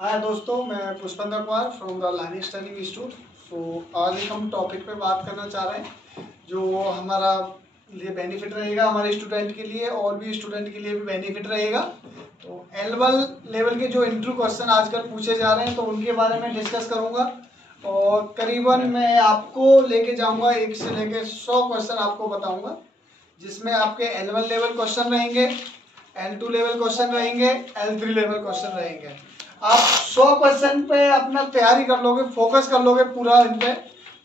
हाय दोस्तों, मैं Pushpendra Kumar from the lining study institute. आज एक हम टॉपिक पे बात करना चाह रहे हैं जो हमारा लिए बेनिफिट रहेगा, हमारे स्टूडेंट के लिए और भी स्टूडेंट के लिए भी बेनिफिट रहेगा। तो L1 लेवल के जो इंटरव्यू क्वेश्चन आजकल पूछे जा रहे हैं तो उनके बारे में डिस्कस करूँगा और करीबन मैं आपको लेके जाऊँगा 1 से लेकर 100 क्वेश्चन आपको बताऊँगा, जिसमें आपके L1 लेवल क्वेश्चन रहेंगे, L2 लेवल क्वेश्चन रहेंगे, L3 लेवल क्वेश्चन रहेंगे। आप 100 क्वेश्चन पे अपना तैयारी कर लोगे, फोकस कर लोगे पूरा इन पे,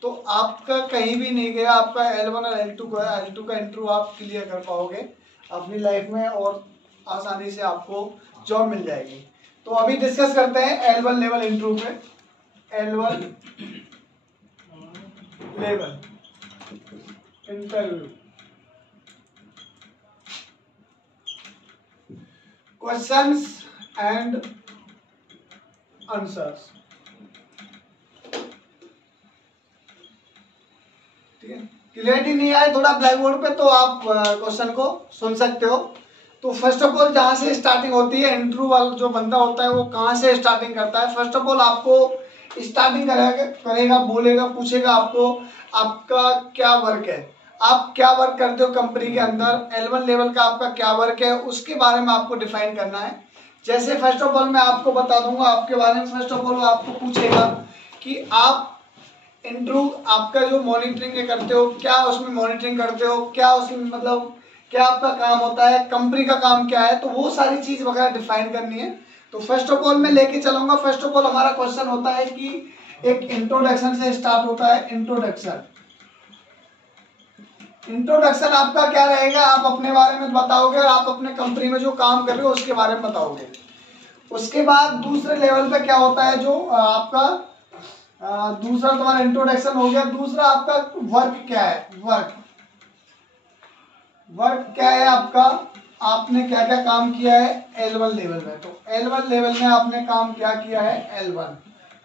तो आपका कहीं भी नहीं गया। आपका L1 और L2 का इंटरव्यू आप क्लियर कर पाओगे अपनी लाइफ में और आसानी से आपको जॉब मिल जाएगी। तो अभी डिस्कस करते हैं L1 लेवल इंटरव्यू पे। L1 level interview questions and answers. ठीक है, क्लियरिटी नहीं आए थोड़ा ब्लैक बोर्ड पे तो आप क्वेश्चन को सुन सकते हो। तो फर्स्ट ऑफ ऑल जहां से स्टार्टिंग होती है, इंटरव्यू वाला जो बंदा होता है वो कहां से स्टार्टिंग करता है। फर्स्ट ऑफ ऑल आपको स्टार्टिंग करेगा, बोलेगा, पूछेगा आपको आपका क्या वर्क है, आप क्या वर्क करते हो कंपनी के अंदर, L1 लेवल का आपका क्या वर्क है, उसके बारे में आपको डिफाइन करना है। जैसे फर्स्ट ऑफ ऑल मैं आपको बता दूंगा आपके बारे में। फर्स्ट ऑफ ऑल वो आपको पूछेगा कि आप इंटरव्यू आपका जो मॉनिटरिंग करते हो, क्या उसमें मॉनिटरिंग करते हो, क्या उसमें मतलब क्या आपका काम होता है, कंपनी का काम क्या है, तो वो सारी चीज वगैरह डिफाइन करनी है। तो फर्स्ट ऑफ ऑल मैं लेके चलूंगा। फर्स्ट ऑफ ऑल हमारा क्वेश्चन होता है कि एक इंट्रोडक्शन से स्टार्ट होता है। इंट्रोडक्शन आपका क्या रहेगा, आप अपने बारे में बताओगे और आप अपने कंपनी में जो काम कर रहे हो उसके बारे में बताओगे। उसके बाद दूसरे लेवल पे क्या होता है, जो आपका दूसरा तुम्हारा इंट्रोडक्शन हो गया। दूसरा आपका वर्क क्या है, वर्क क्या है आपका, आपने क्या क्या काम किया है L1 लेवल में। तो L1 लेवल में आपने काम क्या किया है, L1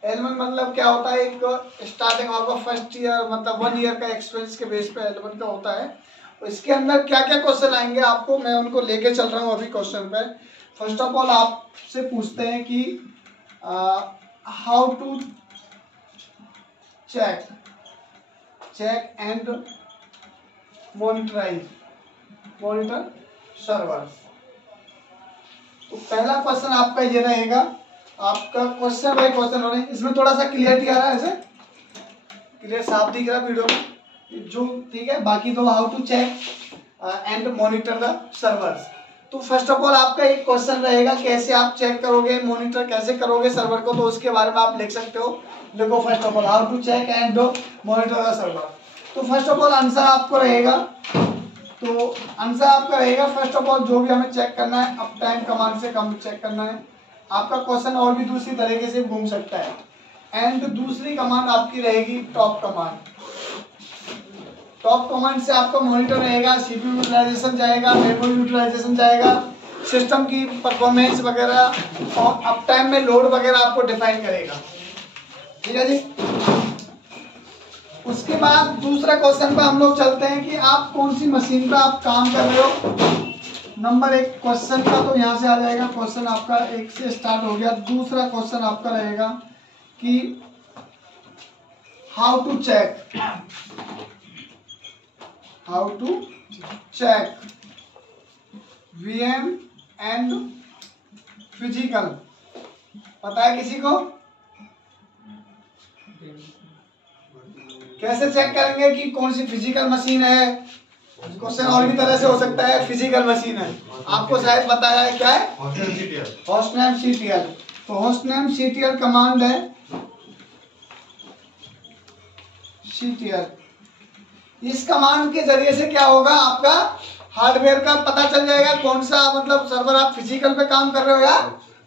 मतलब क्या होता है, एक स्टार्टिंग आपका फर्स्ट ईयर मतलब 1 ईयर का एक्सपीरियंस के बेस पे L1 का होता है। इसके अंदर क्या क्या क्वेश्चन आएंगे आपको, मैं उनको लेके चल रहा हूँ अभी क्वेश्चन पे। फर्स्ट ऑफ ऑल आपसे पूछते हैं कि how to check and monitor server. तो पहला क्वेश्चन आपका ये रहेगा, आपका क्वेश्चन बाय क्वेश्चन हो रहे हैं। इसमें थोड़ा सा क्लियरिटी आ रहा है, ऐसे क्लियर साफ दिख रहा है वीडियो में जो, ठीक है। बाकी तो how to check and monitor the servers. तो फर्स्ट ऑफ ऑल आपका एक क्वेश्चन रहेगा, कैसे आप चेक करोगे, मॉनिटर कैसे करोगे सर्वर को, तो उसके बारे में आप लिख सकते हो। देखो first of all how to check and monitor the server. तो फर्स्ट ऑफ ऑल आंसर आपको रहेगा, तो आंसर आपका रहेगा फर्स्ट ऑफ ऑल जो भी हमें चेक करना है, अप टाइम कमांड से कम चेक करना है। आपका क्वेश्चन और भी दूसरी तरीके से घूम सकता है। एंड दूसरी कमांड आपकी रहेगी टॉप कमांड से आपका मॉनिटर रहेगा, सीपीयू यूटिलाइजेशन जाएगा, मेमोरी यूटिलाइजेशन जाएगा, सिस्टम की परफॉर्मेंस वगैरह और अप टाइम में लोड वगैरह आपको डिफाइन करेगा। ठीक है जी। उसके बाद दूसरा क्वेश्चन पे हम लोग चलते हैं कि आप कौन सी मशीन पे आप काम कर रहे हो। नंबर 1 क्वेश्चन का तो यहाँ से आ जाएगा, क्वेश्चन आपका 1 से स्टार्ट हो गया। दूसरा क्वेश्चन आपका रहेगा कि how to check VM and physical. पता है किसी को, कैसे चेक करेंगे कि कौन सी फिजिकल मशीन है। क्वेश्चन और भी तरह से हो सकता है, फिजिकल मशीन है आपको शायद बताया है क्या है, होस्टनेम CTL। तो होस्टनेम CTL कमांड है, CTL। इस कमांड के जरिए से क्या होगा, आपका हार्डवेयर का पता चल जाएगा कौन सा मतलब सर्वर आप फिजिकल पे काम कर रहे हो या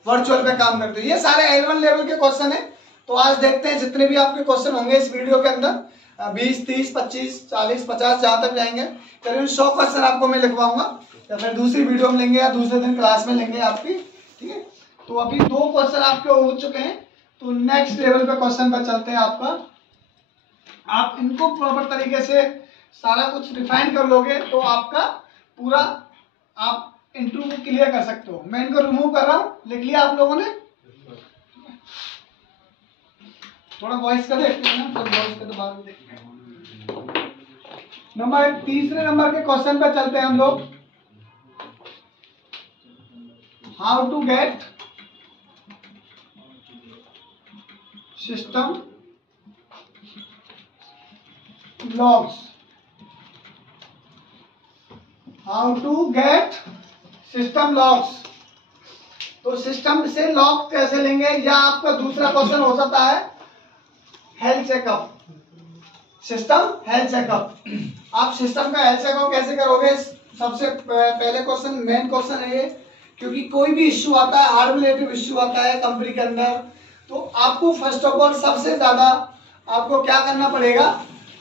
वर्चुअल पे काम करते हो। ये सारे L1 लेवल के क्वेश्चन है। तो आज देखते हैं जितने भी आपके क्वेश्चन होंगे इस वीडियो के अंदर, 20, 30, 25, 40, 50 जहां तक जाएंगे, करीबन 100 क्वेश्चन आपको मैं लिखवाऊंगा, या फिर दूसरी वीडियो में लेंगे या दूसरे दिन क्लास में लेंगे आपकी। ठीक है, तो अभी 2 क्वेश्चन आपके हो चुके हैं। तो नेक्स्ट लेवल पे क्वेश्चन पर चलते हैं आपका। आप इनको प्रॉपर तरीके से सारा कुछ डिफाइन कर लोगे तो आपका पूरा आप इंटरव्यू क्लियर कर सकते हो। मैं इनको रिमूव कर रहा हूँ, लिख लिया आप लोगों ने। थोड़ा वॉइस का देखते हैं ना, तो वॉइस का तो बाद में देखते हैं। नंबर तीसरे नंबर के क्वेश्चन पे चलते हैं हम लोग। How to get system logs. How to get system logs. तो सिस्टम से लॉग कैसे लेंगे, या आपका दूसरा क्वेश्चन हो सकता है health checkup. System health checkup. आप सिस्टम का हेल्थ चेकअप कैसे करोगे? सबसे पहले क्वेश्चन, मेन क्वेश्चन है ये, क्योंकि कोई भी इश्यू आता है, हार्ड रिलेटिव इश्यू आता है कंपनी के अंदर, तो आपको फर्स्ट ऑफ ऑल सबसे ज्यादा आपको क्या करना पड़ेगा,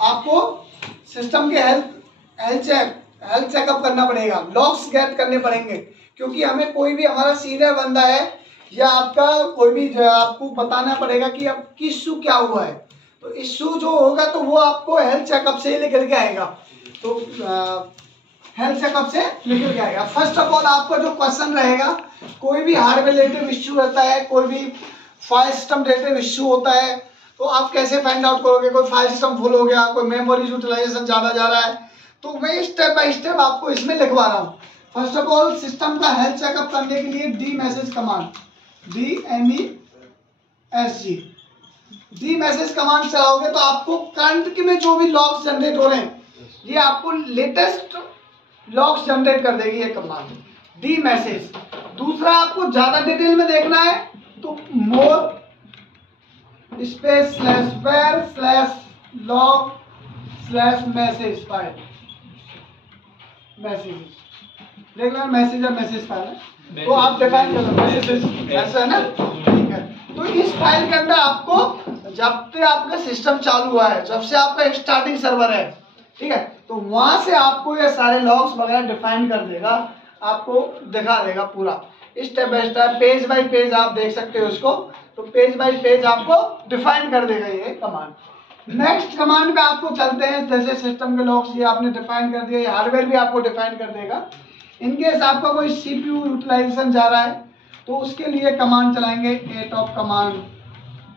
आपको सिस्टम के हेल्थ चेकअप करना पड़ेगा, लॉग्स गेट करने पड़ेंगे। क्योंकि हमें कोई भी हमारा सीनियर बंदा है या आपका कोई भी, आपको बताना पड़ेगा कि अब इश्यू क्या हुआ है। तो इश्यू जो होगा तो वो आपको हेल्थ चेकअप से लेकर के आएगा। तो हेल्थ चेकअप से लेकर के आएगा। फर्स्ट ऑफ ऑल आपका जो क्वेश्चन रहेगा, कोई भी हार्ड रिलेटिव इश्यू रहता है, कोई भी फाइल सिस्टम रिलेटिव इश्यू होता है, तो आप कैसे फाइंड आउट करोगे? कोई फाइल सिस्टम फुल हो गया, कोई मेमोरी यूटिलाइजेशन ज्यादा जा रहा है, तो मैं स्टेप बाय स्टेप आपको इसमें लिखवा रहा हूँ। फर्स्ट ऑफ ऑल सिस्टम का हेल्थ चेकअप करने के लिए D message command, DMESG, D message command चलाओगे तो आपको करंट में जो भी लॉग्स जनरेट हो रहे हैं, ये आपको लेटेस्ट लॉग्स जनरेट कर देगी ये कमांड, डी मैसेज। दूसरा, आपको ज्यादा डिटेल में देखना है तो more space slash var slash log slash message file, message देख लो, मैसेज और मैसेज फाइल है, तो आप डिफाइन कर लो मैसेज, ऐसा है ना, ठीक है। तो इस फाइल के अंदर आपको, जब से आपका सिस्टम चालू हुआ है, जब से आपका स्टार्टिंग सर्वर है, ठीक है, तो वहां से आपको ये सारे लॉग्स वगैरह डिफाइन कर देगा, आपको दिखा देगा पूरा step by step, page bye page आप देख सकते हो उसको। तो पेज बाय पेज आपको डिफाइन कर देगा ये कमांड। नेक्स्ट कमांड पे आपको चलते हैं। जैसे सिस्टम के लॉग्स ये आपने डिफाइन कर दिया, ये हार्डवेयर भी आपको डिफाइन कर देगा। इनकेस आपका कोई CPU यूटिलाइजेशन जा रहा है तो उसके लिए कमांड चलाएंगे, A top command,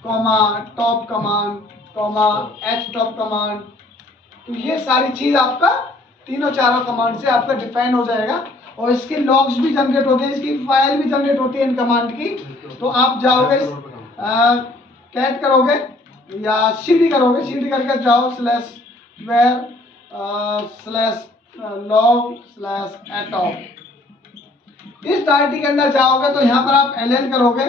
comma top command, comma H top command. तो ये सारी चीज आपका तीनों चारों कमांड से आपका डिफाइन हो जाएगा। और इसके लॉग्स भी जनरेट होते हैं, इसकी फाइल भी जनरेट होती है इन कमांड की। तो आप जाओगे, कैट करोगे या CD करोगे, CD करके जाओ slash var slash log slash atop, इस डायरेक्टरी के अंदर जाओगे तो यहाँ पर आप LN करोगे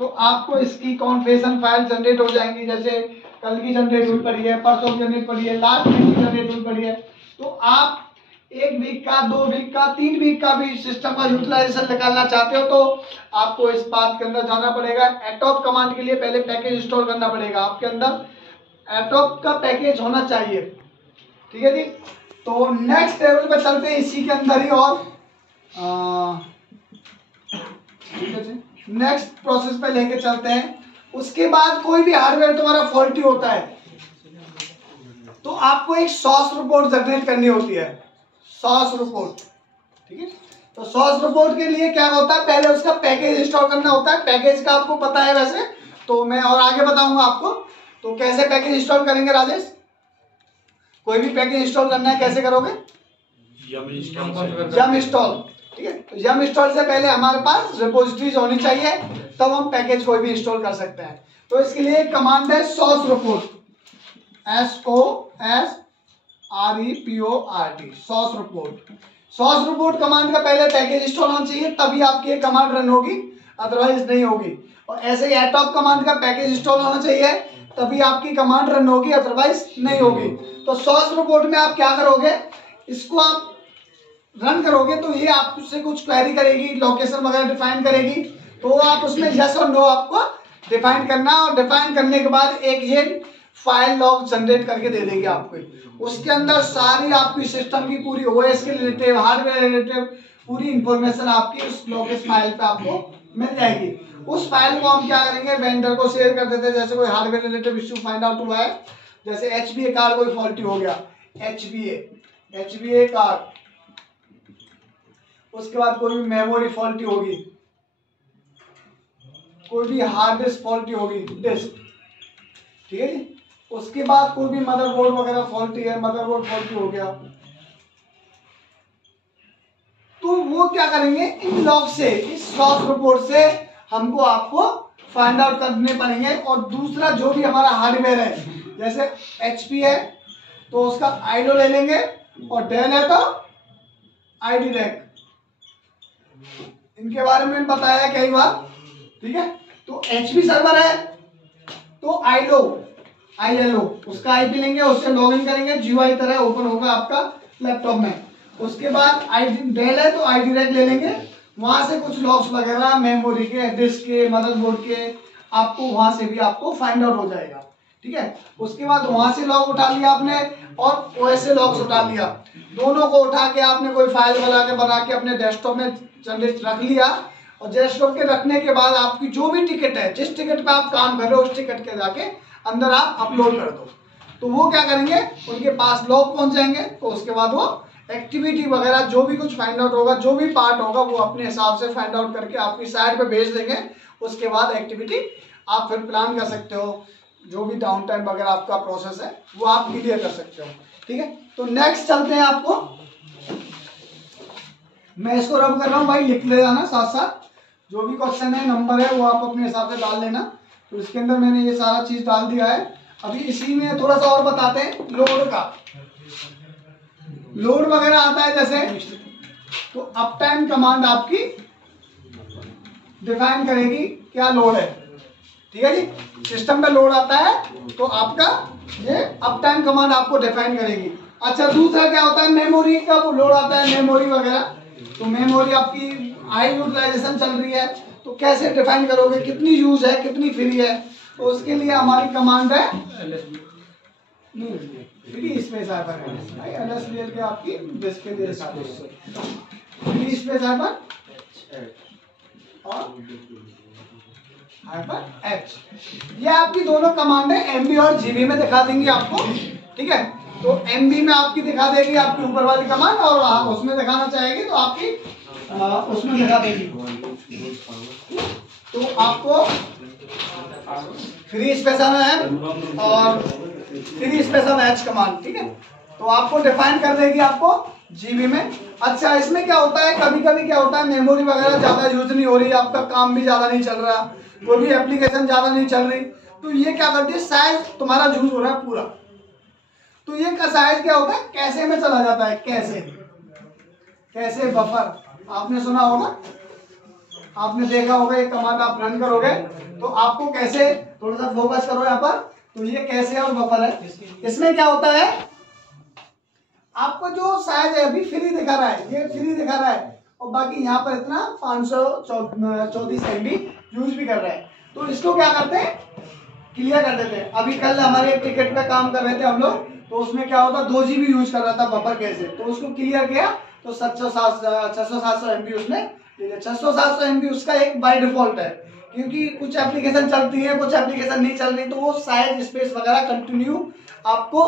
तो आपको इसकी कॉन्फ़िगरेशन फाइल जनरेट हो जाएंगी। जैसे कल की जनरेट हुई पड़ी है, परसों जनरेट पड़ी है, लास्ट वीक की जनरेट हुई पड़ी है। तो आप 1 वीक का, 2 वीक का, 3 वीक का भी सिस्टम का यूटिलाइजेशन निकालना चाहते हो तो आपको इस बात के अंदर जाना पड़ेगा। एटॉप कमांड के लिए पहले पैकेज इंस्टॉल करना पड़ेगा, आपके अंदर एटॉप का पैकेज होना चाहिए, ठीक है जी। तो नेक्स्ट टेबल पे चलते हैं इसी के अंदर ही, और ठीक है जी, नेक्स्ट प्रोसेस पे लेके चलते हैं। उसके बाद कोई भी हार्डवेयर तुम्हारा फॉल्टी होता है तो आपको एक सॉस रिपोर्ट जनरेट करनी होती है, सॉस रिपोर्ट, ठीक है। तो सॉस रिपोर्ट के लिए क्या होता है, पहले उसका पैकेज इंस्टॉल करना होता है। पैकेज का आपको पता है वैसे, तो मैं और आगे बताऊंगा आपको। तो कैसे पैकेज इंस्टॉल करेंगे राजेश? कोई भी पैकेज इंस्टॉल करना है कैसे करोगे? यम इंस्टॉल, ठीक है। तो यम इंस्टॉल से पहले हमारे पास रिपोजिटरीज होनी चाहिए, तब हम पैकेज कोई भी इंस्टॉल कर सकते हैं। तो इसके लिए कमांड है sauce report, SOSREPORT, sauce report. Sauce report command का पहले पैकेज इंस्टॉल होना चाहिए, तभी आपकी ये कमांड रन होगी, अदरवाइज नहीं होगी। और ऐसे ही एटॉप कमांड का पैकेज इंस्टॉल होना चाहिए, तभी आपकी कमांड रन होगी, अदरवाइज नहीं होगी। तो सॉस रिपोर्ट में आप क्या करोगे, इसको आप रन करोगे तो ये आपसे कुछ क्वेरी करेगी, लोकेशन वगैरह डिफाइन करेगी, तो आप उसमें यस और नो आपको डिफाइन करना, और डिफाइन करने के बाद एक ये फाइल लॉग जनरेट करके दे देंगे आपको। उसके अंदर सारी आपकी सिस्टम की पूरी OS के रिलेटेड, हार्डवेयर रिलेटेड पूरी इंफॉर्मेशन आपकी उस लोकेशन फाइल पे आपको मिल जाएगी। उस फाइल को हम क्या करेंगे, वेंडर को शेयर कर देते हैं। जैसे कोई hardware related issue find out हुआ है, जैसे HBA कार्ड कोई फॉल्टी हो गया, HBA कार्ड, उसके बाद कोई भी मेमोरी फॉल्टी होगी, कोई भी हार्ड डिस्क फॉल्टी होगी, डिस्क, ठीक है जी। उसके बाद कोई भी मदरबोर्ड वगैरह फॉल्टी है, मदरबोर्ड फॉल्टी हो गया, तो वो क्या करेंगे, इन लॉग से, इस सोर्स रिपोर्ट से हमको आपको फाइंड आउट करने पड़ेंगे। और दूसरा जो भी हमारा हार्डवेयर है, जैसे HP है तो उसका आईडो ले लेंगे, और डेल है तो ID रैक, इनके बारे में बताया कई बार, ठीक है। तो HP सर्वर है तो ILO उसका IP लेंगे, उससे लॉगिन करेंगे, GUI तरह ओपन होगा आपका लैपटॉप में। उसके बाद डेल है तो ID रैक ले लेंगे, वहां से कुछ लॉग्स वगैरह मेमोरी के, डिस्क के, मदरबोर्ड के, आपको वहां से भी आपको फाइंड आउट हो जाएगा, ठीक है। उसके बाद वहां से लॉग उठा लिया आपने, और OS से लॉग्स उठा लिया, दोनों को उठा के आपने कोई फाइल बना के अपने डेस्कटॉप में जनरेट रख लिया। और डेस्कटॉप के रखने के बाद आपकी जो भी टिकट है, जिस टिकट पे आप काम कर रहे हो, उस टिकट के जाके अंदर आप अपलोड कर दो। तो वो क्या करेंगे, उनके पास लॉग पहुंच जाएंगे, तो उसके बाद वो एक्टिविटी वगैरह जो भी कुछ फाइंड आउट होगा, जो भी पार्ट होगा, वो अपने हिसाब से फाइंड आउट करके आपकी साइट पे भेज देंगे। उसके बाद एक्टिविटी आप फिर प्लान कर सकते हो, जो भी डाउन टाइम वगैरह आपका प्रोसेस है वो आप क्लियर कर सकते हो, ठीक है। तो नेक्स्ट चलते हैं, आपको मैं इसको रब कर रहा हूँ भाई, लिख ले जाना साथ साथ, जो भी क्वेश्चन है, नंबर है, वो आप अपने हिसाब से डाल लेना। तो इसके अंदर मैंने ये सारा चीज डाल दिया है। अभी इसी में थोड़ा सा और बताते हैं लोड का, लोड वगैरह आता है जैसे, तो अप टाइम कमांड आपकी डिफाइन करेगी क्या लोड है, ठीक है जी। सिस्टम पे लोड आता है तो आपका ये अप टाइम कमांड आपको डिफाइन करेगी। अच्छा, दूसरा क्या होता है, मेमोरी का वो लोड आता है, मेमोरी वगैरह। तो मेमोरी आपकी हाई यूटिलाइजेशन चल रही है, तो कैसे डिफाइन करोगे, कितनी यूज है, कितनी फ्री है, तो उसके लिए हमारी कमांड है फ्री स्पेस हाइपर के आपकी डिस्क के लिए फ्री स्पेस हाइपर और हाइपर एच, ये आपकी दोनों कमांड है, MB और GB में दिखा देंगे आपको, ठीक है। तो MB में आपकी दिखा देगी आपकी ऊपर वाली कमांड, और उसमें दिखाना चाहेगी तो आपकी उसमें दिखा देगी। तो आपको फ्री स्पेस है और फ्री स्पेस एच कमांड, ठीक है। तो आपको डिफाइन कर देगी आपको GB में। अच्छा, इसमें क्या होता है, कभी कभी क्या होता है, मेमोरी वगैरह ज्यादा यूज नहीं हो रही, आपका काम भी ज्यादा नहीं चल रहा, कोई भी एप्लीकेशन ज्यादा नहीं चल रही, तो ये क्या करती है, साइज तुम्हारा यूज हो रहा है पूरा, तो ये का साइज क्या होता है, कैसे में चला जाता है, कैसे बफर, आपने सुना होगा, आपने देखा होगा, ये कमांड आप रन करोगे तो आपको कैसे, थोड़ा सा फोकस करो यहाँ पर, तो ये कैसे और बफर है। इसमें क्या होता है, आपको जो साइज है अभी फ्री दिखा रहा है, ये फ्री दिखा रहा है, और बाकी यहाँ पर इतना 534 MB यूज भी कर रहा है। तो इसको क्या करते हैं, क्लियर कर देते हैं। अभी कल हमारे एक टिकट पे काम कर रहे थे हम लोग, तो उसमें क्या होता, 2 GB यूज कर रहा था बफर कैसे, तो उसको क्लियर किया, तो 600-700 MB उसने, 600-700 MB उसका एक बाय डिफॉल्ट है, क्योंकि कुछ एप्लीकेशन चलती है, कुछ एप्लीकेशन नहीं चल रही, तो वो साइज स्पेस वगैरह कंटिन्यू आपको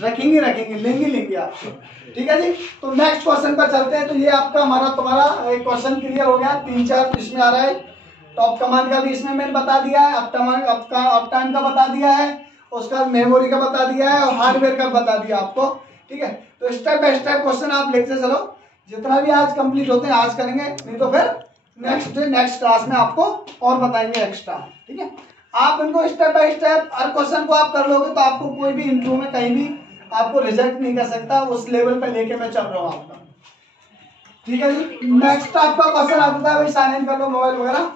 रखेंगे लेंगे आपको, ठीक है जी। तो नेक्स्ट क्वेश्चन पर चलते हैं। तो ये आपका तुम्हारा एक क्वेश्चन क्लियर हो गया, 3-4 इसमें आ रहा है। टॉप कमांड का भी इसमें मैंने बता दिया है, अप टाइम का बता दिया है, उसका मेमोरी का बता दिया है, और हार्डवेयर का बता दिया आपको, ठीक है। तो स्टेप बाय स्टेप क्वेश्चन आप लिखते चलो, जितना भी आज कंप्लीट होते हैं आज करेंगे, नहीं तो फिर नेक्स्ट क्लास में आपको और बताएंगे एक्स्ट्रा, ठीक है। आप इनको step by step her question को आप कर लोगे तो आपको कोई भी इंटरव्यू में कहीं भी आपको रिजेक्ट नहीं कर सकता, उस लेवल पे लेके मैं चल रहा हूँ आपका, ठीक है जी। नेक्स्ट आपका क्वेश्चन आता है, भाई साइन इन कर लो मोबाइल वगैरह।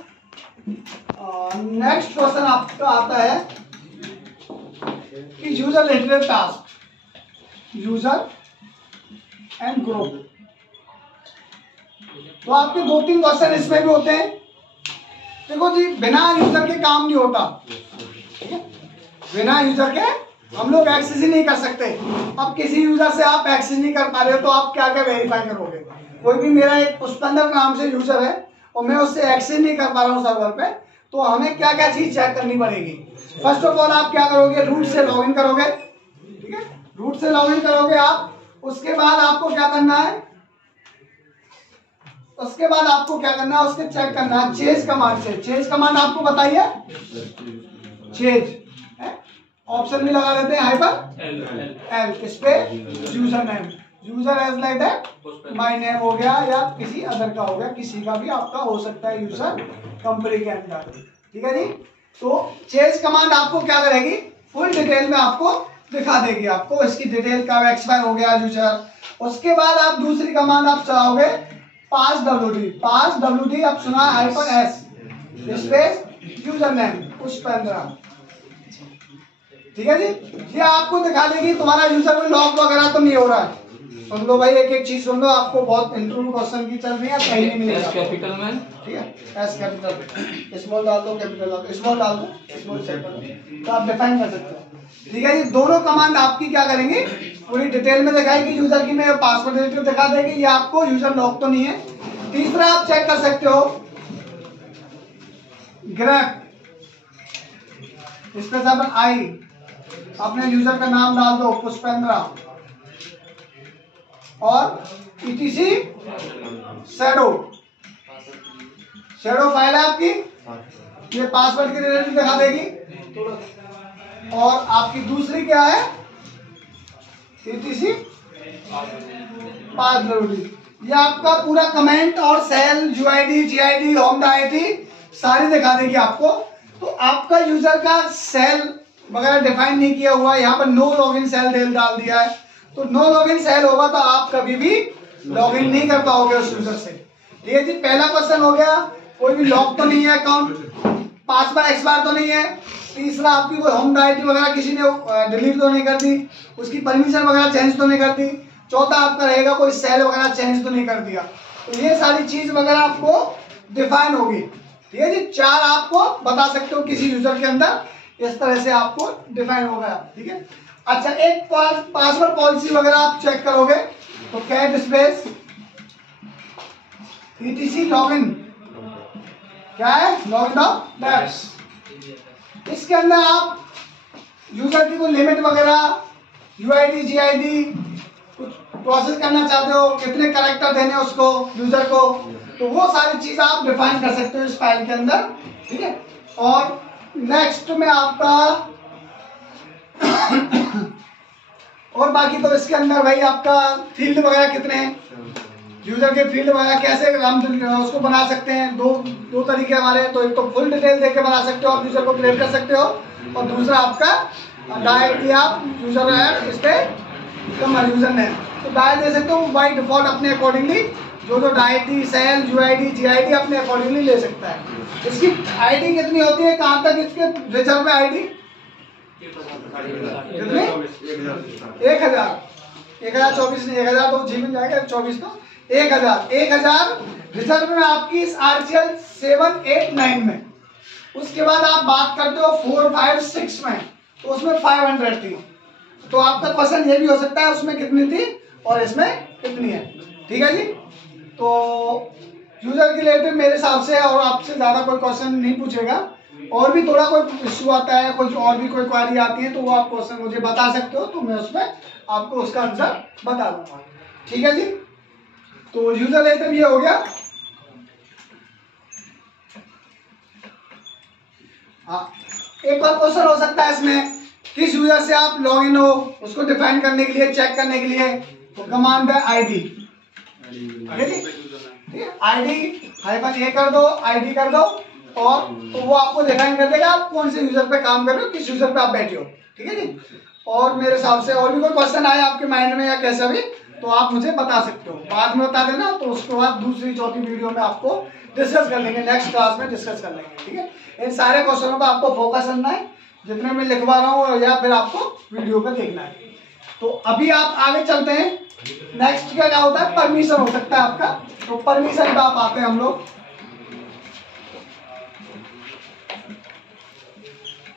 नेक्स्ट क्वेश्चन आपका आता है कि user related task, user and group. तो आपके 2-3 क्वेश्चन इसमें भी होते हैं। देखो जी, बिना यूजर के काम नहीं होता, ठीक है। बिना यूजर के हम लोग एक्सेस ही नहीं कर सकते। अब किसी यूजर से आप एक्सेस नहीं कर पा रहे हो तो आप क्या क्या वेरीफाई करोगे। कोई भी मेरा एक पुष्पेंद्र नाम से यूजर है और मैं उससे एक्सेस नहीं कर पा रहा हूँ सर्वर पे, तो हमें क्या क्या चीज चेक करनी पड़ेगी। फर्स्ट ऑफ ऑल आप क्या करोगे, रूट से लॉगिन करोगे, ठीक है। रूट से लॉगिन करोगे आप, उसके बाद आपको क्या करना है, उसके बाद आपको क्या करना है, उसके चेक करना है चेज कमांड से। चेज कमांड आपको बताइए, चेज ऑप्शन भी लगा देते हैं हाइपर एल, इस पे user name, user age like that my name हो गया या किसी अदर का हो गया, किसी का भी आपका हो सकता है यूजर कंपनी के अंदर। ठीक है जी। तो चेंज कमांड आपको क्या करेगी, फुल डिटेल में आपको दिखा देगी, आपको इसकी डिटेल का एक्सपायर हो गया यूजर। उसके बाद आप दूसरी कमांड आप चलाओगे pass.wd आप सुना -s space user name Pushpendra. ठीक है जी। ये आपको दिखा देगी तुम्हारा यूजर में लॉक वगैरह तो नहीं हो रहा है। सुन लो भाई, एक एक चीज सुन लो, आपको बहुत इंटरव्यू क्वेश्चन की चल रही है, सही नहीं मिलेगा। एस कैपिटल में, ठीक है, एस कैपिटल, स्मॉल डाल दो, कैपिटल डाल दो, स्मॉल डाल दो, स्मॉल तो आप डिफाइन कर सकते हो। ठीक है जी। दोनों कमांड आपकी क्या करेंगे, पूरी डिटेल में दिखाएगी, यूजर की में पासवर्ड डिटेल दिखा देगी, ये आपको यूजर लॉक तो नहीं है। तीसरा आप चेक कर सकते हो ग्रेप, इस पे सब आई, अपने यूजर का नाम डाल दो पुष्पेंद्र और ETC शैडो फाइल है आपकी, ये पासवर्ड की रिलेटेड दिखा देगी। और आपकी दूसरी क्या है, ETC पासवर्ड, ये आपका पूरा कमेंट और shell UID GID home ID सारी दिखा देगी आपको। तो आपका यूजर का सेल वगैरह डिफाइन नहीं किया हुआ है, यहाँ पर नो लॉगिन सेल डाल दिया है, तो नो लॉगिन सेल होगा तो आप कभी भी लॉगिन नहीं कर पाओगे उस यूजर से। ठीक है जी। पहला क्वेश्चन हो गया, कोई भी लॉक तो नहीं है अकाउंट, पासवर्ड एक्सपायर तो नहीं है। तीसरा, आपकी कोई होम आईडी वगैरह किसी ने डिलीट तो नहीं कर दी, उसकी परमिशन वगैरह चेंज तो नहीं कर दी। चौथा आपका रहेगा कोई सेल वगैरह चेंज तो नहीं कर दिया। तो ये सारी चीज वगैरह आपको डिफाइन होगी। ठीक है जी। 4 आपको बता सकते हो किसी यूजर के अंदर, इस तरह से आपको डिफाइन होगा। ठीक है। अच्छा, एक पासवर्ड पॉलिसी वगैरह आप चेक करोगे तो कैट स्पेस ETC लॉगिन, क्या है, लॉगिन ऑफ लैब्स। इसके अंदर आप यूजर की कोई लिमिट वगैरह, UID GID कुछ प्रोसेस करना चाहते हो, कितने कैरेक्टर देने उसको यूजर को, तो वो सारी चीज आप डिफाइन कर सकते हो इस फाइल के अंदर। ठीक है। और नेक्स्ट में आपका और बाकी तो इसके अंदर भाई आपका फील्ड वगैरह कितने हैं, यूजर के फील्ड वगैरह कैसे हम उसको बना सकते हैं। दो तरीके हमारे, तो एक तो फुल डिटेल देके बना सकते हो, आप यूजर को क्रिएट कर सकते हो, और दूसरा आपका डायरेक्टली आप यूजर है इस पे यूजर नेम तो डायरेक्ट दे सकते हो बाई डिफॉल्ट, अपने अकॉर्डिंगली जो डायरेक्टली सेल UID GID अपने अकॉर्डिंगली ले सकता है। इसकी आईडी कितनी होती है, कहाँ तक इसके रिजर्व में आईडी कितनी, 1024 नहीं, 1000 तो जी मिल जाएगा, 24 तो 1000 रिजर्व में आपकी इस RCL 789 में। उसके बाद आप बात करते हो 4, 5, 6 में, तो उसमें 500 थी। तो आपका क्वेश्चन ये भी हो सकता है उसमें कितनी थी और इसमें कितनी है। ठीक है जी। तो यूजर के रिलेटेड मेरे हिसाब से और आपसे ज्यादा कोई क्वेश्चन नहीं पूछेगा। और भी थोड़ा कोई इश्यू आता है, कुछ और भी कोई क्वेरी आती है, तो वो आप क्वेश्चन मुझे बता सकते हो, तो मैं उसमें आपको उसका आंसर बता दूंगा। ठीक है जी। तो यूजर रिलेटेड ये हो गया। हाँ, एक और क्वेश्चन हो सकता है इसमें, किस यूजर से आप लॉगिन हो उसको डिफाइन करने के लिए, चेक करने के लिए, तो कमांड है ID। ID -A कर दो, ID कर दो, और तो वो आपको डिफाइन कर देगा आप कौन से यूजर पे काम कर रहे हो, किस यूजर पे आप बैठे हो। ठीक है जी। और मेरे हिसाब से और भी कोई क्वेश्चन आए आपके माइंड में या कैसा भी, तो आप मुझे बता सकते हो, बाद में बता देना, तो उसके बाद दूसरी चौथी वीडियो में आपको डिस्कस कर लेंगे, नेक्स्ट क्लास में डिस्कस कर लेंगे। ठीक है। इन सारे क्वेश्चनों पर आपको फोकस करना है, जितने मैं लिखवा रहा हूँ, या फिर आपको वीडियो पे देखना है। तो अभी आप आगे चलते हैं। नेक्स्ट क्या होता है, परमिशन हो सकता है आपका, तो परमिशन पे आप आते हैं हम लोग।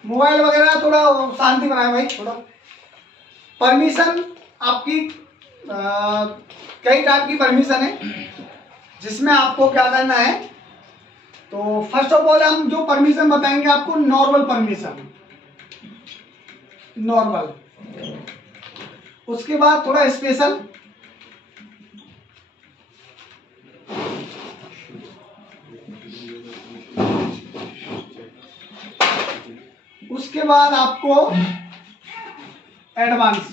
मोबाइल वगैरह थोड़ा शांति बनाए भाई, थोड़ा परमिशन आपकी कई टाइप की परमिशन है, जिसमें आपको क्या करना है। तो फर्स्ट ऑफ ऑल हम जो परमिशन बताएंगे आपको, नॉर्मल परमिशन, नॉर्मल, उसके बाद थोड़ा स्पेशल, उसके बाद आपको एडवांस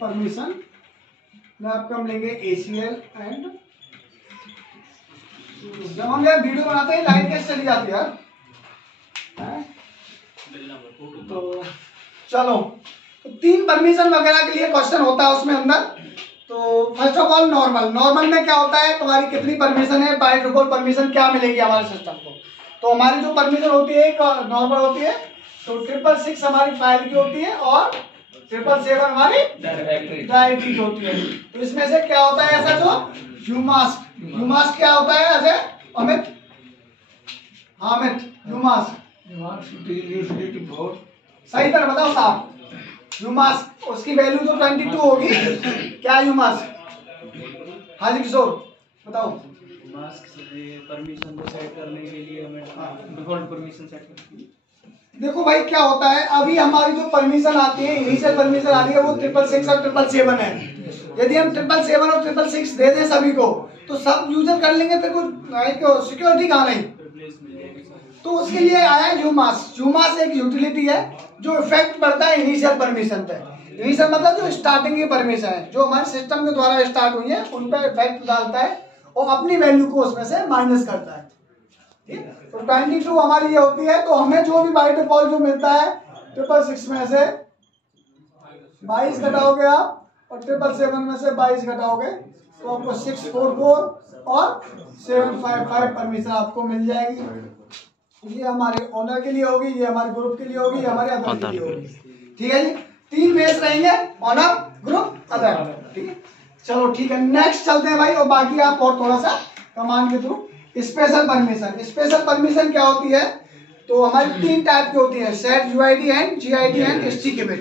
परमिशन में आपको हम लेंगे ACL एंड जब हम यार वीडियो बनाते हैं लाइट कैसे चली जाती है यार। तो चलो, तो 3 परमिशन वगैरह के लिए क्वेश्चन होता है उसमें अंदर। तो फर्स्ट ऑफ ऑल नॉर्मल में क्या होता है, तुम्हारी कितनी परमिशन है, बाय डिफॉल्ट परमिशन क्या मिलेगी हमारे सिस्टम को। तो हमारी जो परमिशन होती है एक नॉर्मल होती है, तो 666 हमारी फाइल की होती है और 777 हमारी डायरेक्टरी की होती है। तो इसमें से क्या होता है ऐसा जो यूमास्क क्या होता है ऐसे अमित यूमास्क सही तरह बताओ साहब। यूमास्क उसकी वैल्यू तो 22 होगी, क्या यूमास्क? हाजी किशोर बताओ। परमिशन को सेट करने के लिए हमें डिफॉल्ट परमिशन सेट करनी है। देखो भाई क्या होता है, अभी हमारी जो परमिशन आती है इनिशियल परमिशन आ रही है वो 666 और 777 है। यदि हम 777 और 666 दे दें सभी को तो सब यूजर कर लेंगे, फिर कुछ सिक्योरिटी कहाँ नहीं। तो उसके लिए आया है यूमास्क एक यूटिलिटी है जो इफेक्ट पड़ता है इनिशियल परमिशन पे। इनिशियल मतलब जो स्टार्टिंग की परमिशन है जो हमारे सिस्टम के द्वारा स्टार्ट हुई है उन पर इफेक्ट डालता है और अपनी वैल्यू को उसमें से माइनस करता है। ठीक, तो 22 हमारी ये होती है। तो हमें जो भी बाय डिफॉल्ट जो मिलता है 666 में से 22 घटाओगे आप और 777 में से 22 घटाओगे तो आपको 644 और 755 परमिशन आपको मिल जाएगी। ये हमारे ओनर के लिए होगी, ये हमारे ग्रुप के लिए होगी, ये हमारे अदर के लिए होगी। ठीक है जी, 3 बेस रहेंगे, ओनर, ग्रुप, अदर। ठीक है, चलो ठीक है, नेक्स्ट चलते हैं भाई। और बाकी आप और थोड़ा सा कमांड के थ्रू स्पेशल परमिशन क्या होती है, तो हमारी 3 टाइप की होती है, set UID and GID and stickable.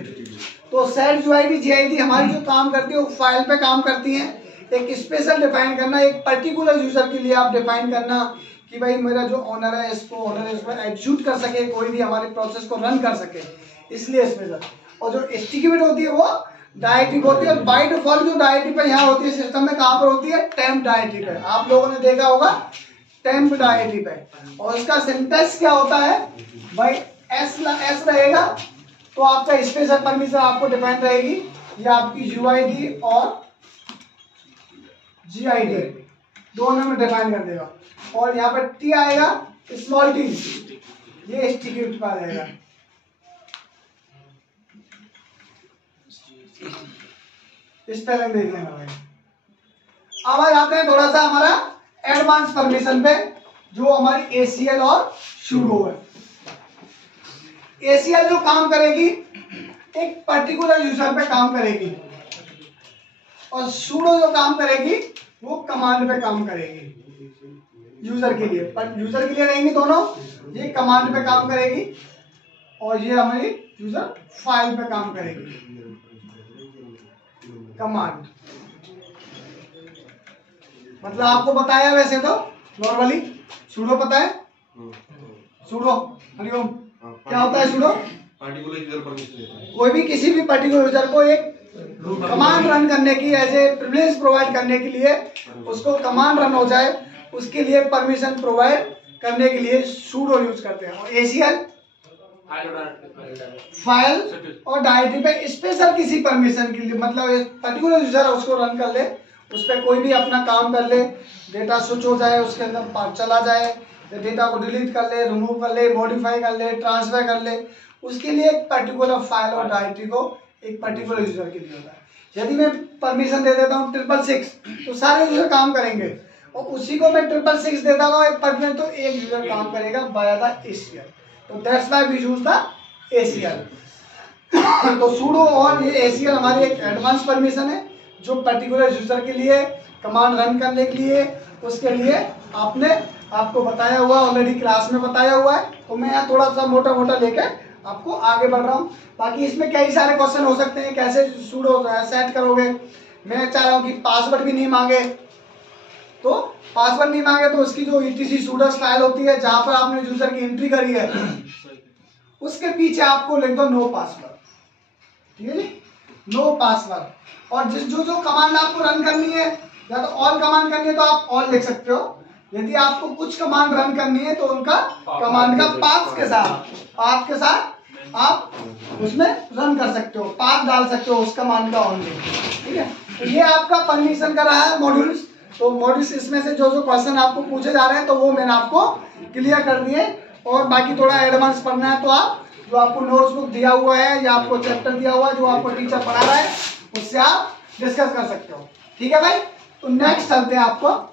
तो सेट UID GID हमारी जो काम करती है वो फाइल पे काम करती है। एक स्पेशल डिफाइन करना, एक पर्टिकुलर यूजर के लिए आप डिफाइन करना कि भाई मेरा जो ओनर है इसको एग्जीक्यूट कर सके, कोई भी हमारे प्रोसेस को रन कर सके, इसलिए स्पेशल। और जो स्टिकेबल होती है वो डायरेक्टरी होती है। बाय डिफॉल्ट जो डायरेक्टरी पे यहाँ होती है सिस्टम में, कहाँ पर होती है, टेम्प डायरेक्टरी पे। आप लोगों ने देखा होगा टेम्प डायरेक्टरी पे। और इसका सिंटैक्स क्या होता है भाई, एस रहेगा तो आपका स्पेशल परमिशन आपको डिफाइन रहेगी, ये आपकी UID और GID दोनों में डिफाइन कर देगा। और यहाँ पर T आएगा, स्मॉल t, ये स्टिकेबल का रहेगा। स्पेलिंग देख लेना भाई। अब आ जाते हैं थोड़ा सा हमारा एडवांस परमिशन पे, जो हमारी ACL और sudo है। ACL जो काम करेगी एक पर्टिकुलर यूजर पे काम करेगी और sudo जो काम करेगी वो कमांड पे काम करेगी यूजर के लिए। पर यूजर के लिए रहेंगी दोनों, ये कमांड पे काम करेगी और ये हमारी यूजर फाइल पे काम करेगी। कमांड मतलब आपको बताया वैसे तो नॉर्मली sudo पता है, sudo हरिओम क्या होता है sudo? पर्टिकुलर यूजर परमिशन देता है। कोई भी किसी भी पर्टिकुलर यूजर को एक कमांड रन करने की, एज ए प्रिविलेज प्रोवाइड करने के लिए, उसको कमांड रन हो जाए उसके लिए परमिशन प्रोवाइड करने के लिए sudo यूज करते हैं। और ACL फाइल और डायरेक्टरी पे स्पेशल किसी परमिशन के लिए, मतलब पर्टिकुलर यूजर उसको रन कर ले, उस पर कोई भी अपना काम कर ले, डेटा स्विच हो जाए, उसके अंदर पार्ट चला जाए, डेटा को डिलीट कर ले, रिमूव कर ले, मॉडिफाई कर ले, ट्रांसफर कर ले, उसके लिए एक पर्टिकुलर फाइल और डायरेक्टरी को एक पर्टिकुलर यूजर के लिए होता है। यदि मैं परमिशन दे देता हूँ 666 तो सारे यूजर काम करेंगे, और उसी को मैं 666 देता हूँ एक परमिशन तो एक यूजर काम करेगा बाय द ACL। तो that's why we use the ACL। तो sudo और ये ACL हमारी एक एडवांस परमिशन है जो पर्टिकुलर यूजर के लिए कमांड रन करने के लिए, उसके लिए आपको बताया हुआ, ऑलरेडी क्लास में बताया हुआ है। तो मैं यहाँ थोड़ा सा मोटा लेके आपको आगे बढ़ रहा हूँ। बाकी इसमें कई सारे क्वेश्चन हो सकते हैं, कैसे sudo सेट करोगे। मैं चाह रहा हूँ कि पासवर्ड भी नहीं मांगे, तो पासवर्ड नहीं मांगे तो उसकी जो etc sudo फाइल होती है जहां पर आपने यूजर की एंट्री करी है उसके पीछे आपको लिख दो नो पासवर्ड। ठीक है जी, नो पासवर्ड। और जो कमांड आपको रन करनी है, या तो ऑल कमांड करनी है तो आप ऑल लिख सकते हो। यदि आपको कुछ कमांड रन करनी है तो उनका कमांड का पाथ के साथ आप उसमें रन कर सकते हो, पाथ डाल सकते हो उस कमांड का ओनली। ठीक है, तो ये आपका परमिशन का रहा है मॉड्यूल्स। तो मॉड्यूल्स इसमें से जो जो क्वेश्चन आपको पूछे जा रहे हैं तो वो मैंने आपको क्लियर कर दिए। और बाकी थोड़ा एडवांस पढ़ना है तो आप जो आपको नोट्स बुक दिया हुआ है या आपको चैप्टर दिया हुआ है जो आपको टीचर पढ़ा रहा है उससे आप डिस्कस कर सकते हो। ठीक है भाई, तो नेक्स्ट चलते हैं आपको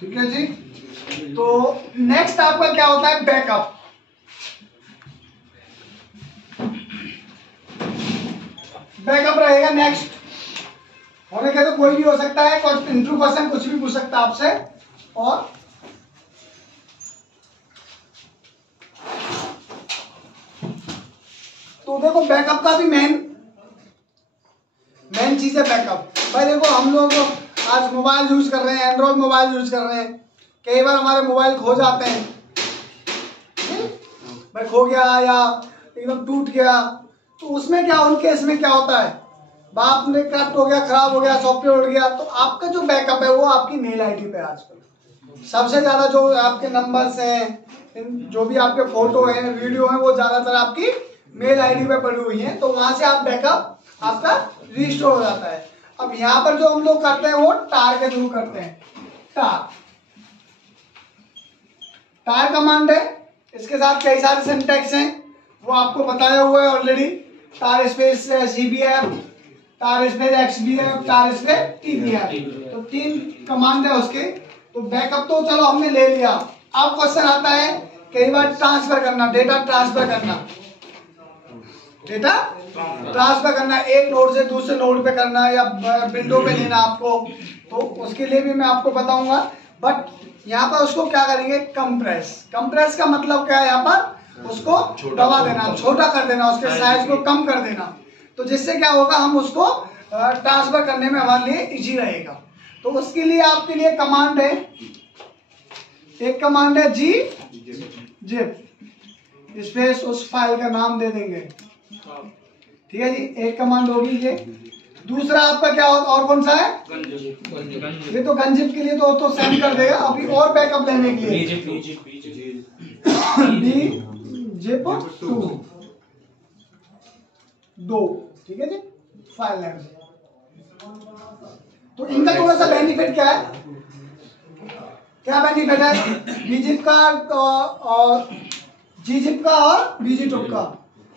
ठीक है जी। तो नेक्स्ट आपका क्या होता है, बैकअप। बैकअप रहेगा नेक्स्ट। होने के तो कोई भी हो सकता है, इंटरव्यू क्वेश्चन कुछ भी पूछ सकता है आपसे। और तो देखो बैकअप का भी मेन चीज है बैकअप। भाई देखो हम लोग आज मोबाइल यूज कर रहे हैं, एंड्रॉइड मोबाइल यूज कर रहे हैं, कई बार हमारे मोबाइल खो जाते हैं। भाई खो गया या एकदम टूट गया तो उसमें क्या, उन केस में क्या होता है, बाप ने करप्ट हो गया, खराब हो गया, सॉफ्टवेयर उड़ गया, तो आपका जो बैकअप है वो आपकी मेल आईडी पे आजकल सबसे ज्यादा जो आपके नंबर्स हैं, जो भी आपके फोटो हैं, वीडियो हैं, वो ज्यादातर आपकी मेल आईडी पे पड़ी हुई हैं। तो वहां से आप बैकअप आपका रिस्टोर हो जाता है। अब यहाँ पर जो हम लोग करते हैं वो टार के थ्रू करते हैं। टार कमांड है, इसके साथ कई सारे सिंटैक्स हैं वो आपको बताया हुआ है ऑलरेडी। टार स्पेस CBF, टार स्पेस XBF, टार स्पेस TBF, तो 3 कमांड है उसके। तो बैकअप तो चलो हमने ले लिया। अब क्वेश्चन आता है कई बार ट्रांसफर करना, डेटा ट्रांसफर करना, एक नोड से दूसरे नोड पे करना या विंडो पे लेना आपको, तो उसके लिए भी मैं आपको बताऊंगा। बट यहाँ पर उसको क्या करेंगे, कंप्रेस का मतलब क्या है, यहाँ पर उसको दबा देना, छोटा कर देना, उसके साइज को कम कर देना। तो जिससे क्या होगा, हम उसको ट्रांसफर करने में हमारे लिए इजी रहेगा। तो उसके लिए आपके लिए कमांड है, एक कमांड है gzip, स्पेस उस फाइल का नाम दे देंगे। ठीक है जी, एक कमांड होगी ये। दूसरा आपका क्या होगा, और कौन सा है, ये तो गनजिप के लिए तो सेंड कर देगा। अभी और बैकअप लेने के लिए dgzip2, ठीक है जी, फाइल नेम। तो इनका थोड़ा सा बेनिफिट क्या है, क्या बेनिफिट है gzip का और gzip का और bgtop का,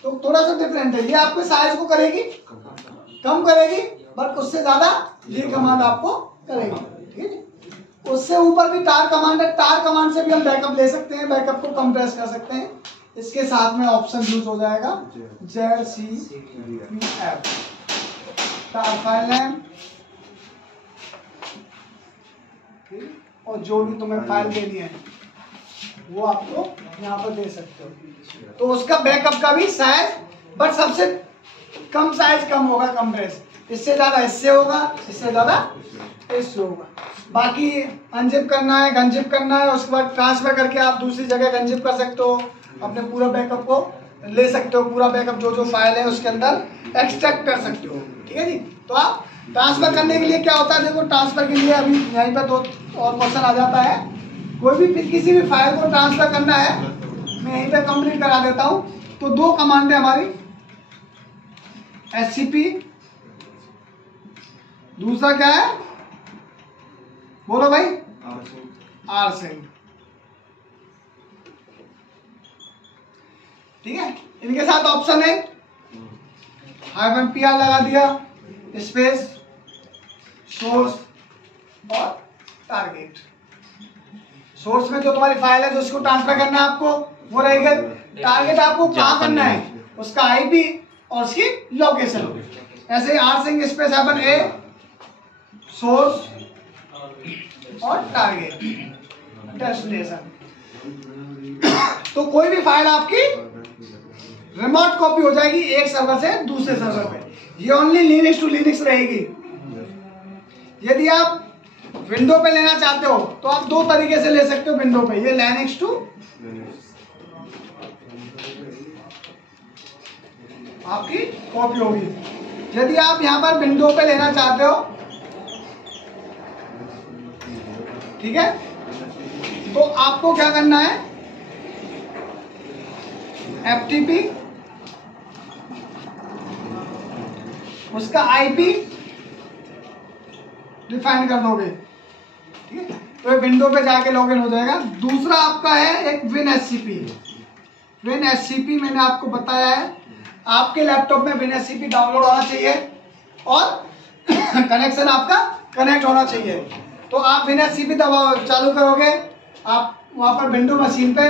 तो थोड़ा सा डिफरेंट है। ये आपके साइज को करेगी, कम करेगी, बट उससे ज्यादा ये कमांड आपको करेगी। ठीक है, उससे ऊपर भी टार कमांड है, टार कमांड से भी हम बैकअप ले सकते हैं, बैकअप को कंप्रेस कर सकते हैं। इसके साथ में ऑप्शन यूज हो जाएगा ZCPF, टार फाइल नेम, और जो भी तुम्हें फाइल देनी है वो आपको यहाँ पर दे सकते हो। तो उसका बैकअप का भी साइज, बट सबसे कम साइज कम होगा कंप्रेस, इससे ज्यादा इससे होगा, इससे ज्यादा इससे होगा। बाकी अनजिप करना है, गनजिप करना है, उसके बाद ट्रांसफर करके आप दूसरी जगह गनजिप कर सकते हो, अपने पूरा बैकअप को ले सकते हो, पूरा बैकअप जो जो फाइल है उसके अंदर एक्सट्रैक्ट कर सकते हो। ठीक है जी, तो आप ट्रांसफर करने के लिए क्या होता है, देखो ट्रांसफर के लिए अभी यहीं पर 2 और क्वेश्चन आ जाता है। कोई भी किसी भी फाइल को ट्रांसफर करना है, मैं यहीं पे कंप्लीट करा देता हूं। तो 2 कमांड है हमारी, SCP, दूसरा क्या है, बोलो भाई, rsync। ठीक है, इनके साथ ऑप्शन है -PR लगा दिया, स्पेस, सोर्स और टारगेट। सोर्स में जो तुम्हारी फाइल है जो उसको ट्रांसफर करना है आपको वो रहेगा, टारगेट आपको कहाँ करना है, उसका IP और उसकी लोकेशन। ऐसे ही rsync स्पेस -A, सोर्स और टारगेट डेस्टिनेशन। तो कोई भी फाइल आपकी रिमोट कॉपी हो जाएगी एक सर्वर से दूसरे सर्वर पे। ये ओनली लिनक्स टू लिनक्स रहेगी। यदि आप विंडो पे लेना चाहते हो तो आप दो तरीके से ले सकते हो विंडो पे। ये लाइनेक्स 2 आपकी कॉपी होगी। यदि आप यहाँ पर विंडो पे लेना चाहते हो, ठीक है, तो आपको क्या करना है, FTP उसका IP डिफाइन कर दोगे, ठीक है, तो विंडो पे जाके लॉगिन हो जाएगा। दूसरा आपका है एक WinSCP। WinSCP मैंने आपको बताया है, आपके लैपटॉप में WinSCP डाउनलोड होना चाहिए और कनेक्शन आपका कनेक्ट होना चाहिए। तो आप WinSCP चालू करोगे, आप वहाँ पर विंडो मशीन पे,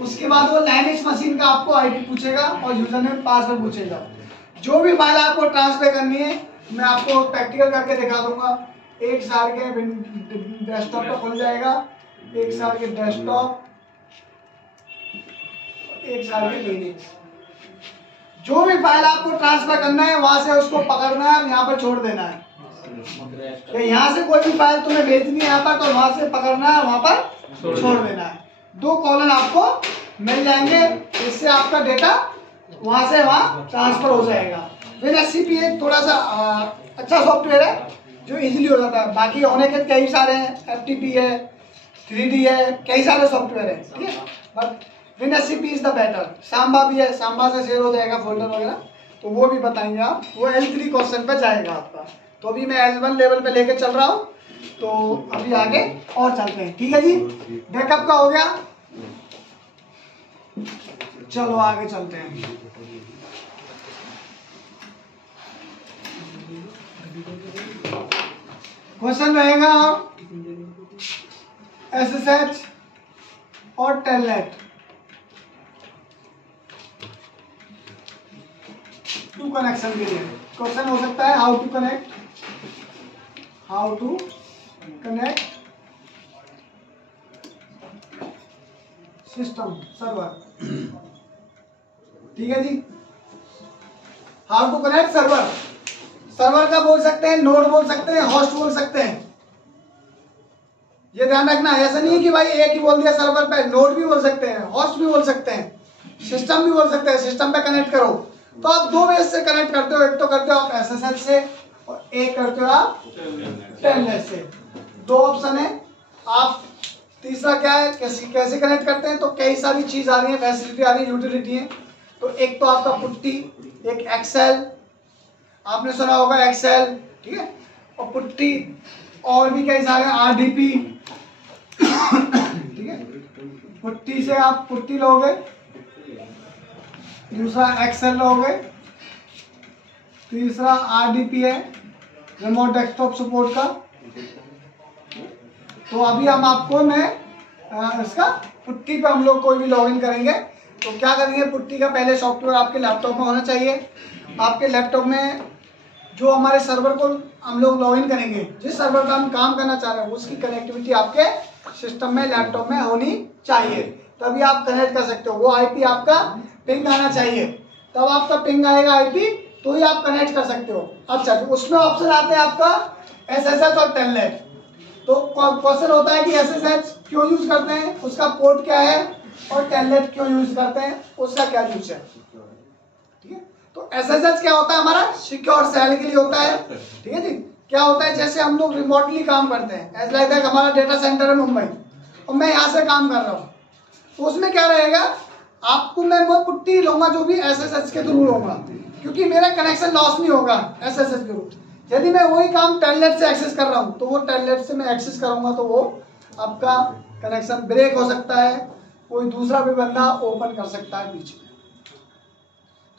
उसके बाद वो लाइनेक्स मशीन का आपको IP पूछेगा और यूजर नेम पासवर्ड पूछेगा। जो भी फाइल आपको ट्रांसफर करनी है मैं आपको प्रैक्टिकल करके दिखा दूंगा। एक साल के डेस्कटॉप पर खुल जाएगा, एक साल के डेस्कटॉप, एक साल के लिनक्स। जो भी फाइल आपको ट्रांसफर करना है वहां से उसको पकड़ना है, यहाँ पर छोड़ देना है। यहाँ से कोई भी फाइल तुम्हें भेजनी है यहाँ पर, तो वहां से पकड़ना है, वहां पर छोड़ देना है। 2 कॉलन आपको मिल जाएंगे, इससे आपका डेटा वहां से वहां ट्रांसफर हो जाएगा। WinSCP एक थोड़ा सा अच्छा सॉफ्टवेयर है जो इजीली हो जाता है। बाकी होने के कई सारे हैं, FTP है, 3D है, कई सारे सॉफ्टवेयर है, ठीक है, but WinSCP is the better. Samba भी है, सांबा से शेयर हो जाएगा फोल्डर वगैरह, तो वो भी बताएंगे आप। वो L3 क्वेश्चन पे जाएगा आपका। तो अभी मैं L1 लेवल पे लेके चल रहा हूँ, तो अभी आगे और चलते हैं, ठीक है जी। बैकअप का हो गया, चलो आगे चलते हैं। क्वेश्चन रहेगा SSH और टेलनेट टू कनेक्शन के लिए। क्वेश्चन हो सकता है how to connect system server, ठीक है जी। How to connect server, server का बोल सकते हैं, नोड बोल सकते हैं, होस्ट बोल सकते हैं। ये ध्यान रखना, ऐसा नहीं है कि भाई एक ही बोल दिया सर्वर पे, नोड भी बोल सकते हैं, होस्ट भी बोल सकते हैं, सिस्टम भी बोल सकते हैं। सिस्टम पे कनेक्ट करो तो आप 2 वे से कनेक्ट करते हो, एक तो करते हो आप SSH से और एक करते हो आप टेलनेट से। 2 ऑप्शन है। आप तीसरा क्या है, कैसे कनेक्ट करते हैं, तो कई सारी चीज आ रही है, फैसिलिटी आ रही है, यूटिलिटी है। तो एक तो आपका पुट्टी, एक एक्सेल, आपने सुना होगा एक्सेल, ठीक है, और पुट्टी, और भी कई सारे RDP, ठीक है। पुट्टी से आप पुट्टी लोगे, दूसरा एक्सेल लोगे, तीसरा RDP है, रिमोट डेस्कटॉप सपोर्ट का। तो अभी हम आपको इसका पुट्टी पे हम लोग कोई भी लॉगिन करेंगे। तो क्या करेंगे, पुट्टी का पहले सॉफ्टवेयर आपके लैपटॉप में होना चाहिए। आपके लैपटॉप में जो हमारे सर्वर को हम लोग लॉगिन करेंगे, जिस सर्वर का हम काम करना चाह रहे हैं, उसकी कनेक्टिविटी आपके सिस्टम में, लैपटॉप में होनी चाहिए, तभी आप कनेक्ट कर सकते हो। वो IP आपका पिंग आना चाहिए, तब आपका पिंग आएगा IP, तो ही आप कनेक्ट कर सकते हो। अच्छा, तो उसमें ऑप्शन आते हैं आपका SSH और टेलनेट। तो क्वेश्चन होता है कि SSH क्यों यूज करते हैं, उसका पोर्ट क्या है, और टेलनेट क्यों यूज करते हैं, उसका क्या यूज है, ठीक है। तो SSH क्या होता है, हमारा सिक्योर सेल के लिए होता है, ठीक है जी। क्या होता है, जैसे हम लोग रिमोटली काम करते हैं, एज लाइक दैट हमारा डेटा सेंटर है मुंबई और मैं यहाँ से काम कर रहा हूँ, तो उसमें क्या रहेगा, आपको मैं वो पुट्टी लूंगा जो भी SSH के थ्रू लूंगा, क्योंकि मेरा कनेक्शन लॉस नहीं होगा SSH के थ्रू। यदि मैं वही काम टेलनेट से एक्सेस कर रहा हूँ, तो वो टेलनेट से मैं एक्सेस करूंगा, तो वो आपका कनेक्शन ब्रेक हो सकता है, कोई दूसरा भी बंदा ओपन कर सकता है बीच में।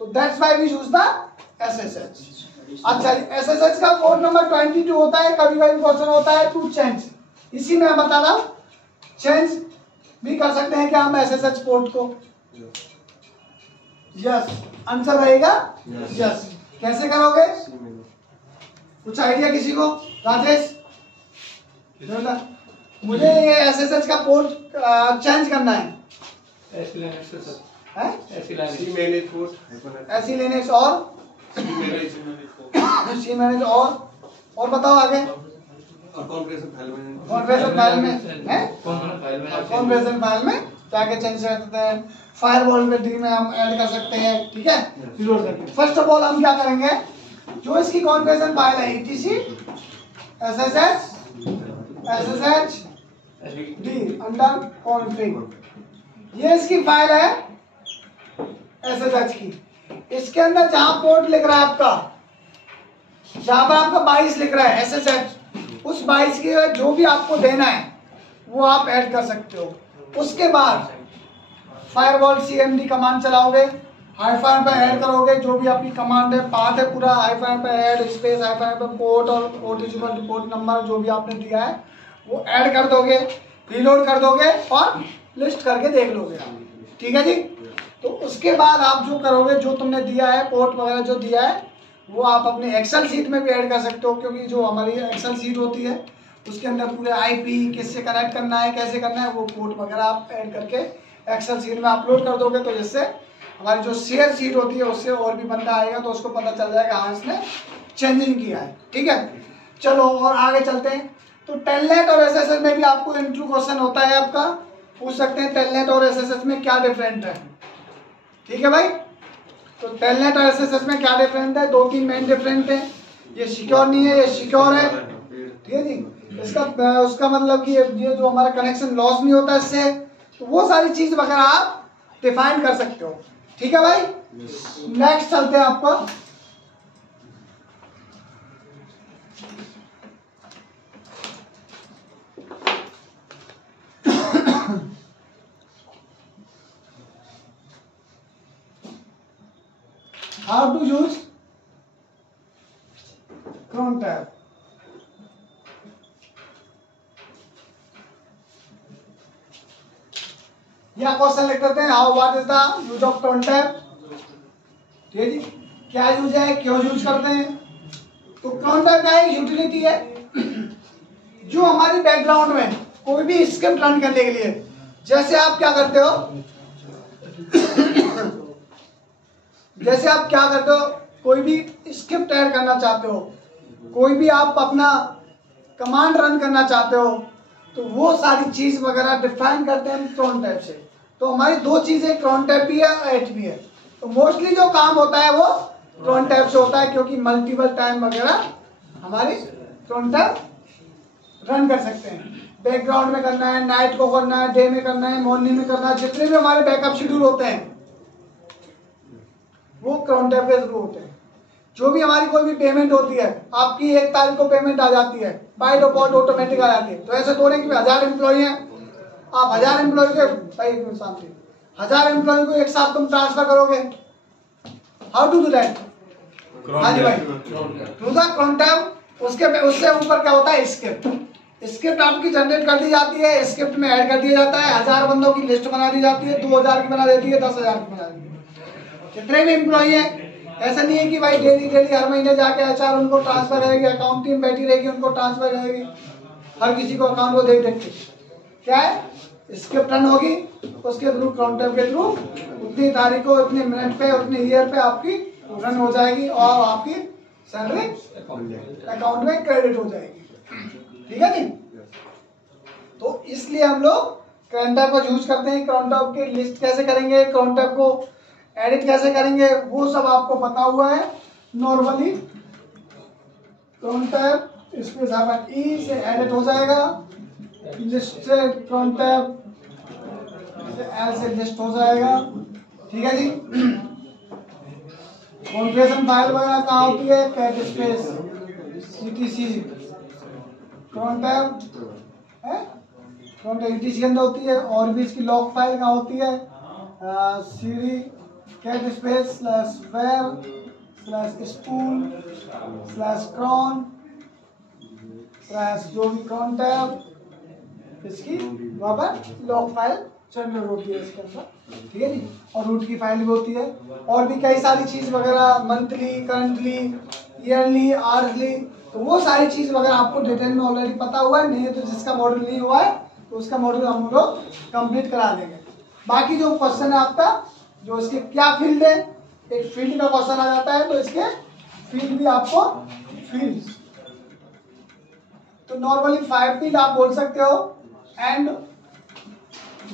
तो that's why we use the SSH। अच्छा, SSH का पोर्ट नंबर 22 होता है। कभी कभी क्वेश्चन होता है टू चेंज, इसी में मैं बता रहा हूँ, चेंज भी कर सकते हैं क्या हम SSH पोर्ट को? यस, आंसर रहेगा यस। कैसे करोगे, कुछ आइडिया किसी को? राजेश, मुझे ये SSH का पोर्ट चेंज करना है। ऐसी लेने और सी मैनेज और बताओ आगे। और कॉन्फ़िगरेशन फाइल में कॉन्फ़िगरेशन फाइल में है, कॉन्फ़िगरेशन फाइल में जाके चेंज कर सकते हैं। फायरवॉल में डी में हम ऐड कर सकते हैं, ठीक है, रिलोड करके। फर्स्ट ऑफ ऑल हम क्या करेंगे, जो इसकी कॉन्फ़िगरेशन फाइल है etc ssh d under config, ये इसकी फाइल है ssh की। इसके अंदर जहां पोर्ट लिख रहा है आपका, जहां पर आपका 22 लिख रहा है ssh, उस 22 की जो भी आपको देना है वो आप ऐड कर सकते हो। उसके बाद फायरवॉल cmd कमांड चलाओगे, हाइफन पे ऐड करोगे जो भी आपकी कमांड है, पाथ है पूरा, हाइफन पे ऐड स्पेस, हाइफन पे पोर्ट और ओटीसीपल रिपोर्ट नंबर जो भी आपने दिया है वो ऐड कर दोगे, रीलोड कर दोगे और लिस्ट करके देख लोगे आप, ठीक है जी। तो उसके बाद आप जो करोगे, जो तुमने दिया है पोर्ट वगैरह जो दिया है वो आप अपने एक्सेल सीट में भी ऐड कर सकते हो, क्योंकि जो हमारी एक्सेल सीट होती है उसके अंदर पूरे आईपी किससे कनेक्ट करना है, कैसे करना है, वो पोर्ट वगैरह आप ऐड करके एक्सेल सीट में अपलोड कर दोगे। तो जिससे हमारी जो शेयर सीट होती है उससे और भी बंदा आएगा तो उसको पता चल जाएगा हाँ इसने चेंजिंग किया है, ठीक है। चलो और आगे चलते हैं। तो टेलनेट और एसएसएस में भी आपको इंट्रो क्वेश्चन होता है आपका, पूछ सकते हैं टेलनेट और एसएसएस में क्या डिफरेंट है, ठीक है भाई। तो टेलनेट और एसएसएस में क्या डिफरेंट है, 2-3 मेन डिफरेंट है। ये सिक्योर नहीं है, ये सिक्योर है, ठीक है जी। इसका उसका मतलब कि ये जो हमारा कनेक्शन लॉस नहीं होता इससे, तो वो सारी चीज वगैरह आप डिफाइन कर सकते हो, ठीक है भाई। नेक्स्ट चलते हैं आपका how to use cron tab। या क्वेश्चन लिख देते हैं, how what is the use of cron tab, ठीक है जी। क्या यूज है, क्यों यूज करते हैं। तो cron tab क्या है, यूटिलिटी है जो हमारी बैकग्राउंड में कोई भी स्क्रिप्ट रन करने के लिए, जैसे आप क्या करते हो जैसे आप क्या करते हो, कोई भी स्क्रिप्ट ऐड करना चाहते हो, कोई भी आप अपना कमांड रन करना चाहते हो, तो वो सारी चीज वगैरह डिफाइन करते हैं cron tab से। तो हमारी 2 चीजें cron tab भी है और h भी है। तो मोस्टली जो काम होता है वो cron tab से होता है, क्योंकि मल्टीपल टाइम वगैरह हमारी cron tab रन कर सकते हैं। बैकग्राउंड में करना है, नाइट को करना है, डे में करना है, मॉर्निंग में करना है, जितने भी हमारे बैकअप शेड्यूल होते हैं वो cron tab के थ्रू होते हैं। जो भी हमारी कोई भी पेमेंट होती है, आपकी 1 तारीख को पेमेंट आ जाती है, बाय डिफॉल्ट ऑटोमेटिक आ जाती है। तो ऐसे तो नहीं कि 1000 एम्प्लॉय हैं, आप 1000 एम्प्लॉय के भाई 1000 एम्प्लॉय को एक साथ तुम ट्रांसफर करोगे, हाउ टू डू दैट। हाँ जी भाई, थ्रू द cron tab। उससे ऊपर क्या होता है, स्क्रिप्ट आपकी जनरेट कर दी जाती है, स्क्रिप्ट में ऐड कर दिया जाता है, 1000 बंदों की लिस्ट बना दी जाती है, 2000 की बना देती है, 10,000 की बना देती है। जितने भी एम्प्लॉय हैं, ऐसा नहीं है कि भाई डेली हर महीने जाके एचआर उनको ट्रांसफर करेगी, अकाउंट टीम बैठी रहेगी उनको ट्रांसफर करेगी, हर किसी को अकाउंट को देख के क्या है, स्क्रिप्ट रन होगी, उसके थ्रू cron tab के थ्रू उतनी तारीख को उतने मिनट पे उतने ईयर पे आपकी रन हो जाएगी और आपकी सैलरी अकाउंट में क्रेडिट हो जाएगी, ठीक है नी। तो इसलिए हम लोग cron tab को यूज करते हैं। cron tab की लिस्ट कैसे करेंगे, cron tab को एडिट कैसे करेंगे, वो सब आपको पता हुआ है normally. cron tab space -e से एडिट हो जाएगा, लिस्ट से cron tab एल से लिस्ट हो जाएगा, ठीक है जी। कॉन्फ़िगरेशन फाइल वगैरह कहाँ होती है, cat space etc cron tab है, cron tab etc के अंदर होती है। और भी इसकी लॉग फाइल कहाँ होती है, cd cat space /var/spool /cron जो भी cron tab, इसकी वहाँ पर लॉग फाइल जनरेट होती है इसके अंदर, ठीक है जी। और रूट की फाइल भी होती है, और भी कई सारी चीज वगैरह, मंथली, करंटली, ईयरली, आवर्सली, तो वो सारी चीज वगैरह आपको डिटेल में ऑलरेडी पता हुआ है। नहीं तो जिसका मॉड्यूल नहीं हुआ है तो उसका मॉड्यूल हम लोग कंप्लीट करा देंगे। बाकी जो क्वेश्चन है आपका, जो इसके क्या फील्ड है, एक फील्ड का क्वेश्चन आ जाता है तो इसके फील्ड भी आपको फील्ड, तो नॉर्मली 5 फील्ड आप बोल सकते हो एंड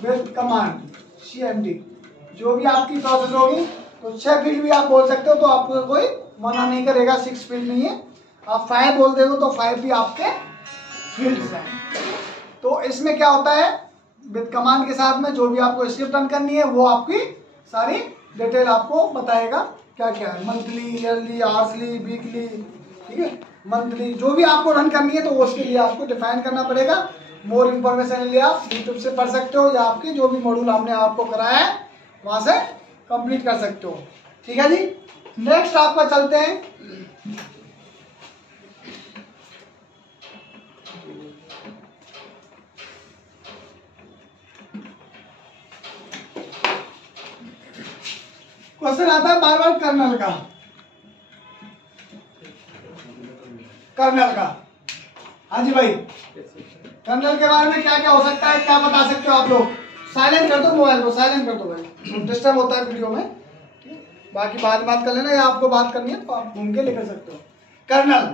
विद कमांड CMD जो भी आपकी प्रोसेस होगी, तो 6 फील्ड भी आप बोल सकते हो, तो आपको कोई मना नहीं करेगा। 6 फील्ड नहीं है, आप 5 बोल देते हो तो 5 भी आपके फील्ड्स हैं। तो इसमें क्या होता है, विद कमांड के साथ में जो भी आपको स्क्रिप्ट रन करनी है वो आपकी सारी डिटेल आपको बताएगा क्या क्या है, मंथली, ईयरली, आवर्सली, वीकली, ठीक है, मंथली, जो भी आपको रन करनी है तो उसके लिए आपको डिफाइन करना पड़ेगा। मोर इन्फॉर्मेशन के लिए आप यूट्यूब से पढ़ सकते हो या आपके जो भी मॉड्यूल हमने आपको कराया है वहां से कंप्लीट कर सकते हो। ठीक है जी, नेक्स्ट आपका चलते हैं क्वेश्चन आता है बार बार कर्नल का। हाँ जी भाई, कर्नल के बारे में क्या क्या हो सकता है, क्या बता सकते हो आप लोग? साइलेंट कर दो मोबाइल को, साइलेंट कर दो भाई, डिस्टर्ब होता है वीडियो में। बाकी बाद बात कर लेना, या आपको बात करनी है तो आप घूम के लेकर सकते हो। कर्नल,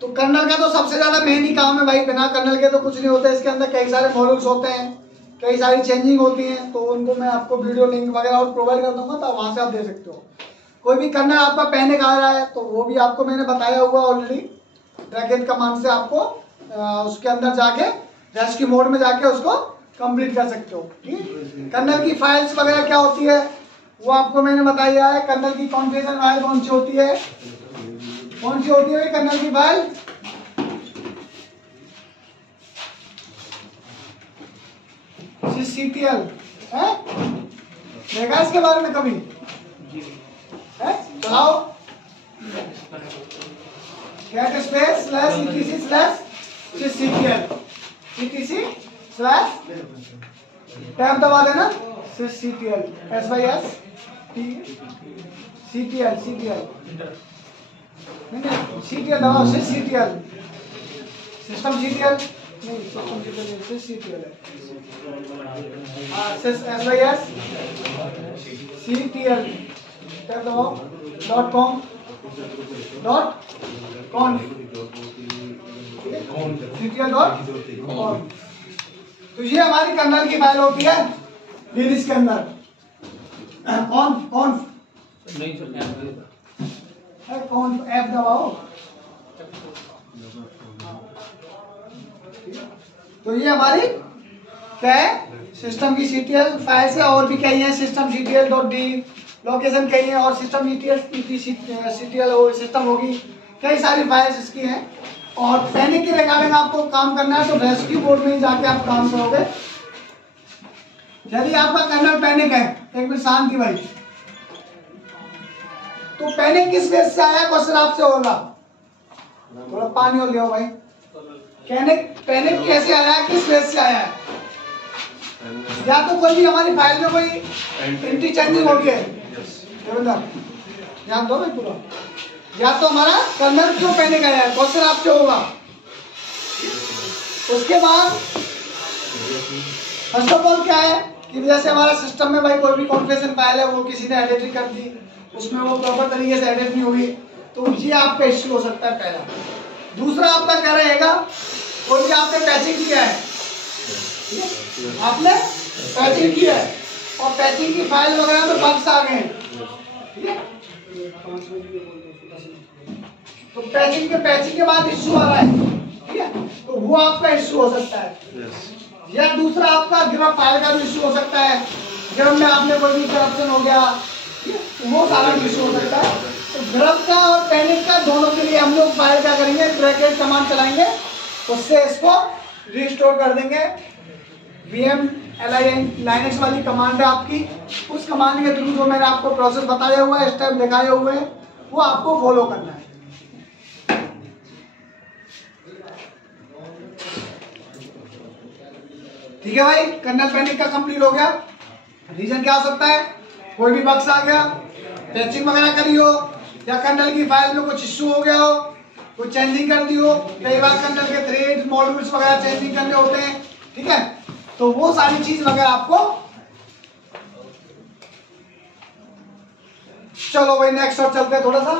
तो कर्नल का तो सबसे ज्यादा मेन ही काम है भाई, बिना कर्नल के तो कुछ नहीं होता। इसके अंदर कई सारे मॉड्यूल्स होते हैं, कई सारी चेंजिंग होती हैं, तो उनको मैं आपको वीडियो लिंक वगैरह और प्रोवाइड कर दूंगा, तो वहां से आप दे सकते हो। कोई भी कर्नल आपका पैनिक आ रहा है तो वो भी आपको मैंने बताया हुआ ऑलरेडी, ड्रैगन कमांड से आपको उसके अंदर जाके रेस्क्यू मोड में जाके उसको कंप्लीट कर सकते हो। ठीक, कर्नल की फाइल्स वगैरह क्या होती है वो आपको मैंने बताया है। कर्नल की कॉन्फ़िगरेशन फाइल कौन सी होती है, कौन सी होती है कर्नल की फाइल? CTL है, देखा इसके बारे में कभी है? चलाओ, cat space slash etc slash CTL etc slash tab दबा देना, CTL SYS CTL नहीं CTL दबाओ, CTL सिस्टम CTL नहीं, सिस्टम CTL है, SYS CTL टैब दबाओ, .com CTL.com। तो ये हमारी कर्नल की फाइल होती है लिनक्स के अंदर। कौन F दबाओ। तो ये हमारी क्या है, सिस्टम की CTL फाइल्स है। और भी कई है, सिस्टम CTL.d लोकेशन कही है, और सिस्टम CTL हो, सिस्टम होगी, कई सारी फाइल्स इसकी हैं। और पैनिक की रिगार्डिंग आपको काम करना है तो रेस्क्यू मोड में ही जाके आप काम करोगे। यदि आपका कर्नल पैनिक है, एक मिनट शांति भाई, तो पैनिक किस बेस से आया, क्वेश्चन आपसे होगा। थोड़ा पानी और ले आओ भाई। पैनिक कैसे आया है, किस बेस से आया है? या तो कोई भी हमारी फाइल में कोई एंट्री चेंजिंग हो गई है, ध्यान दो भाई पूरा, या तो हमारा कर्नल क्यों पैनिक आया है, क्वेश्चन आपसे होगा। उसके बाद फर्स्ट ऑफ ऑल क्या है कि जैसे हमारा सिस्टम में भाई कोई भी कॉन्फ़िगरेशन फाइल है वो किसी ने एडिट कर दी, उसमें वो प्रॉपर तरीके से एडिट नहीं हुई, तो ये आपका इश्यू हो सकता है पहला। दूसरा आपका क्या रहेगा, कोई भी आपने पैचिंग किया है, आपने पैचिंग किया है और पैचिंग की फाइल वगैरह में बग्स आ गए, ठीक है, तो पैचिंग के बाद इश्यू आ रहा है, ठीक है, तो वो आपका इश्यू हो सकता है। या दूसरा आपका ग्रब फाइल का भी इश्यू हो सकता है, ग्रब में आपने कोई भी करप्शन हो गया, तो वो सारा इश्यू हो सकता है। तो ग्रब का और पैनिक का दोनों के लिए हम लोग फाइल क्या करेंगे, ब्रैकेट कमांड चलाएंगे, उससे इसको रिस्टोर कर देंगे। VM लाइनेक्स वाली कमांड है आपकी, उस कमांड के थ्रू जो मैंने आपको प्रोसेस बताया हुआ है, स्टेप दिखाए हुए हैं, वो आपको फॉलो करना है। ठीक है भाई, कर्नल पैनिक का कंप्लीट हो गया। रीजन क्या हो सकता है, कोई भी बग्स आ गया, पैचिंग वगैरह करी हो, या कर्नल की फाइल में कुछ इश्यू हो गया हो, कुछ चेंजिंग कर दी हो। कई बार कर्नल के थ्रेड्स मॉड्यूल्स वगैरह चेंजिंग करने होते हैं, ठीक है, तो वो सारी चीज वगैरह आपको। चलो भाई नेक्स्ट और चलते हैं थोड़ा सा।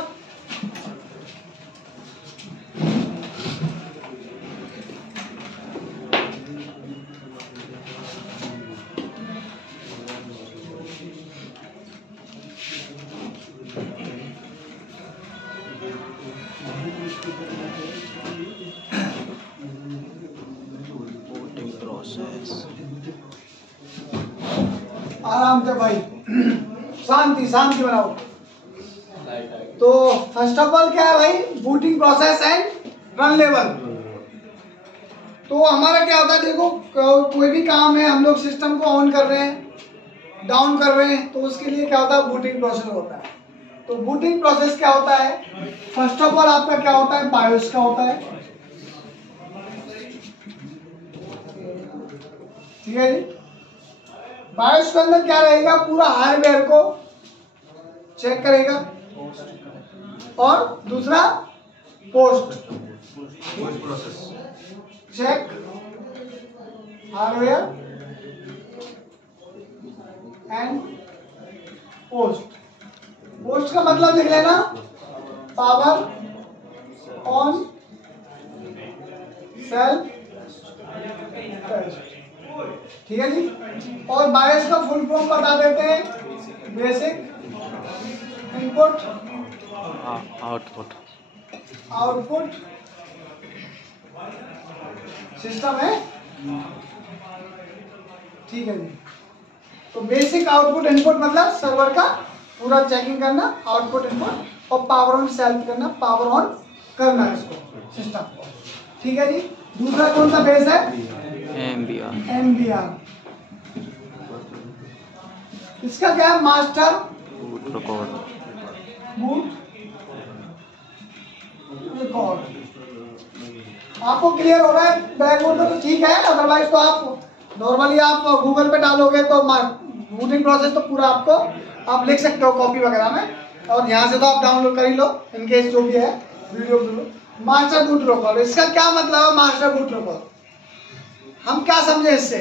Booting process. आराम से भाई, शांति शांति बनाओ। तो फर्स्ट ऑफ ऑल क्या है भाई, booting process and run level. तो हमारा क्या होता है, देखो कोई भी काम है, हम लोग सिस्टम को ऑन कर रहे हैं, डाउन कर रहे हैं, तो उसके लिए क्या होता है, बूटिंग प्रोसेस होता है। तो बूटिंग प्रोसेस क्या होता है, फर्स्ट ऑफ ऑल आपका क्या होता है, बायोस का होता है, ठीक है जी। बायोस के अंदर क्या रहेगा, पूरा हार्डवेयर को चेक करेगा, और दूसरा post process check hardware and post. Post का मतलब लिख लेना, पावर ऑन सेल्फ टेस्ट, ठीक है जी। और बायस का फुल फॉर्म बता देते हैं, basic input output output system है, ठीक है जी। तो बेसिक आउटपुट इनपुट मतलब सर्वर का पूरा चेकिंग करना, आउटपुट इनपुट, और पावर ऑन सेल्फ करना, पावर ऑन करना इसको सिस्टम को, ठीक है जी। दूसरा कौन सा बेस है, एमबीआर। इसका क्या है, master boot record. Boot record. आपको क्लियर हो रहा है ब्लैकबोर्ड में तो ठीक है, अदरवाइज तो आप नॉर्मली आप गूगल पे डालोगे तो बूटिंग प्रोसेस तो पूरा आपको आप लिख सकते हो कॉपी वगैरह में, और यहाँ से तो आप डाउनलोड कर ही लो इनकेस जो भी है वीडियो। मास्टर बूट रिकॉर्ड, इसका क्या मतलब है, मास्टर बूट रिकॉर्ड हम क्या समझे इससे।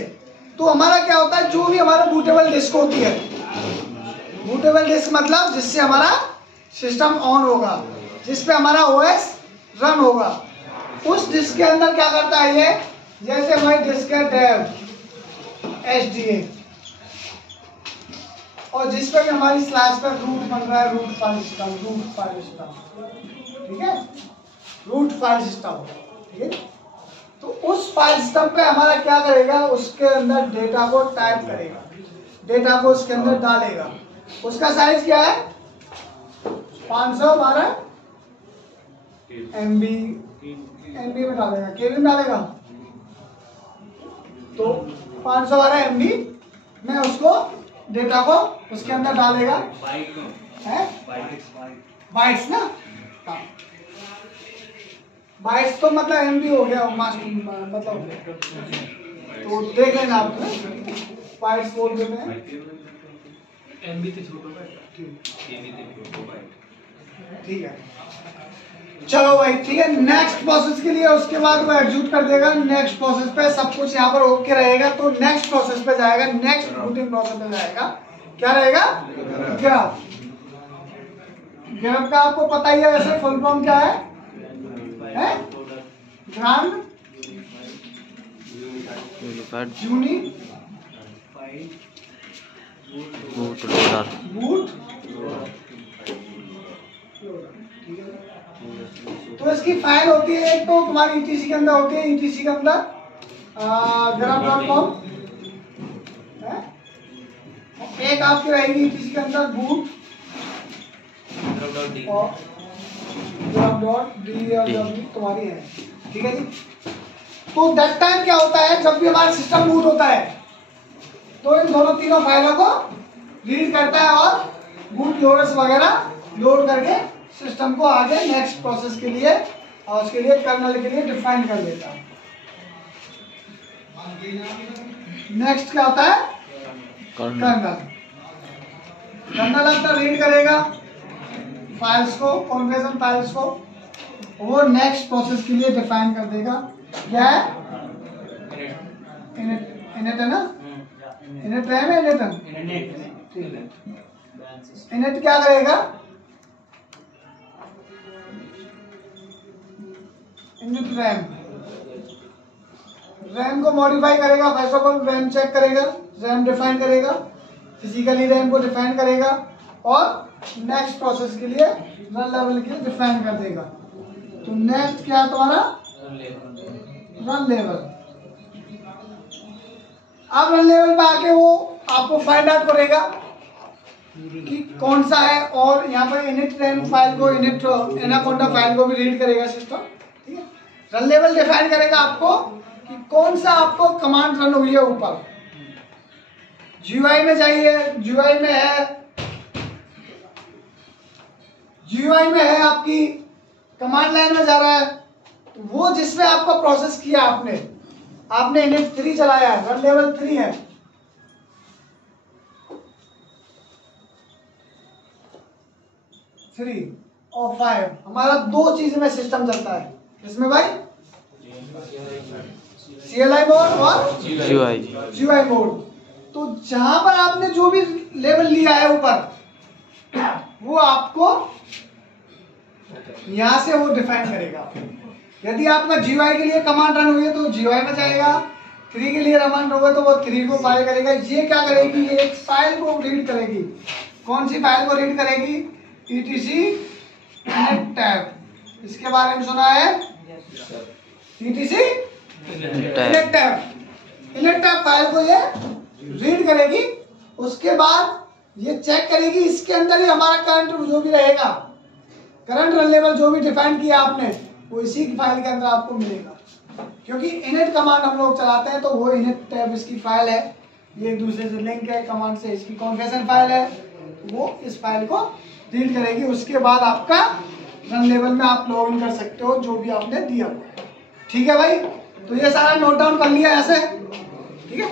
तो हमारा क्या होता है, जो भी हमारा बूटेबल डिस्क होती है, बूटेबल डिस्क मतलब जिससे हमारा सिस्टम ऑन होगा, जिसपे हमारा ओएस रन होगा, उस डिस्क के अंदर क्या करता है ये, जैसे हमारी डिस्क है डेव एचडीए, और जिस पर भी हमारी स्लैश पर रूट बन रहा है, रूट फाइल सिस्टम, ठीक है, रूट फाइल सिस्टम, ठीक है। तो उस फाइल सिस्टम पे हमारा क्या करेगा, उसके अंदर डेटा को टाइप करेगा, डेटा को उसके अंदर डालेगा। उसका साइज क्या है, 512 MB में डालेगा, केबी में डालेगा, तो 512 MB में उसको डेटा को उसके अंदर डालेगा, है बाइट्स ना, बाइट्स तो मतलब MB हो गया, मतलब तो देख लेना आप, बाइट्स बोल देते हैं, MB तो छोटा है, ठीक है। चलो भाई ठीक है, नेक्स्ट प्रोसेस के लिए उसके बाद वो एग्जीक्यूट कर देगा, नेक्स्ट प्रोसेस पे सब कुछ यहाँ पर ओके रहेगा, तो नेक्स्ट प्रोसेस पे जाएगा, नेक्स्ट बूटिंग प्रोसेस पे जाएगा, क्या रहेगा, ग्राफ। ग्राफ का आपको पता ही है वैसे फुल फॉर्म क्या है, grand unified unified boot loader. Boot. तो इसकी फाइल होती है, एक तो तुम्हारी ETC के अंदर होती है, ETC के अंदर graph.com है, एक आपकी रहेगी ETC के अंदर बूट और graph.d तुम्हारी है, ठीक है जी। तो दैट टाइम क्या होता है, जब भी हमारा सिस्टम बूट होता है तो इन दोनों तीनों फाइलों को रीड करता है और बूट लोडर्स वगैरह लोड करके सिस्टम को आगे नेक्स्ट प्रोसेस के लिए और उसके लिए कर्नल के लिए डिफाइन कर देता है। नेक्स्ट क्या होता है, कर्नल। कर्नल अपना रीड करेगा फाइल्स को, कॉन्फ़िगरेशन फाइल्स को, वो नेक्स्ट प्रोसेस के लिए डिफाइन कर देगा। क्या है, इनिट है ना, इनिट रैम है, इनिट क्या करेगा, इनिट रैम, रैम को मॉडिफाई करेगा। First of all RAM check करेगा, रैम डिफाइन करेगा, फिजिकली रैम को डिफाइन करेगा और नेक्स्ट प्रोसेस के लिए रन लेवल के लिए डिफाइन कर देगा। तो नेक्स्ट क्या है तुम्हारा? Run level. अब रन लेवल पे आके वो आपको फाइंड आउट करेगा कि कौन सा है, और यहाँ पर इनिट रैम फाइल को, इनिट एनाकोंडा फाइल को भी रीड करेगा सिस्टम। ठीक है, रन लेवल डिफाइन करेगा आपको कि कौन सा आपको कमांड रन हुई है ऊपर। जीयूआई में जाइए, जीयूआई में है, जीयूआई में है आपकी कमांड लाइन में जा रहा है, तो वो जिसमें आपको प्रोसेस किया आपने इनिट 3 चलाया है, रन लेवल 3 है। थ्री और 5 हमारा 2 चीज में सिस्टम चलता है इसमें भाई, CLI मोड और GUI मोड। तो जहां पर आपने जो भी लेवल लिया है ऊपर, वो आपको यहां से वो डिफाइन करेगा। यदि आपका GUI के लिए कमांड रन हुई है तो GUI में जाएगा, 3 के लिए रन होगा तो वो 3 को फाइल करेगा। ये क्या करेगी? ये एक फाइल को रीड करेगी। कौन सी फाइल को रीड करेगी? ETC init tab. इसके बारे में सुना है? ETC इनिट टैब फाइल को ये रीड करेगी। उसके बाद ये चेक करेगी इसके अंदर ही हमारा करंट जो भी रहेगा, करंट रन लेवल जो भी डिफाइन किया आपने, वो इसी की फाइल के अंदर आपको मिलेगा। क्योंकि इनिट कमांड हम लोग चलाते हैं तो वो इनिट टैब इसकी फाइल है, ये एक दूसरे से लिंक है कमांड से, इसकी कॉन्फ़िगरेशन फाइल है, वो इस फाइल को रीड करेगी। उसके बाद आपका रन लेवल में आप लॉग इन कर सकते हो जो भी आपने दिया हुआ। ठीक है भाई, तो ये सारा नोट डाउन कर लिया ऐसे। ठीक है,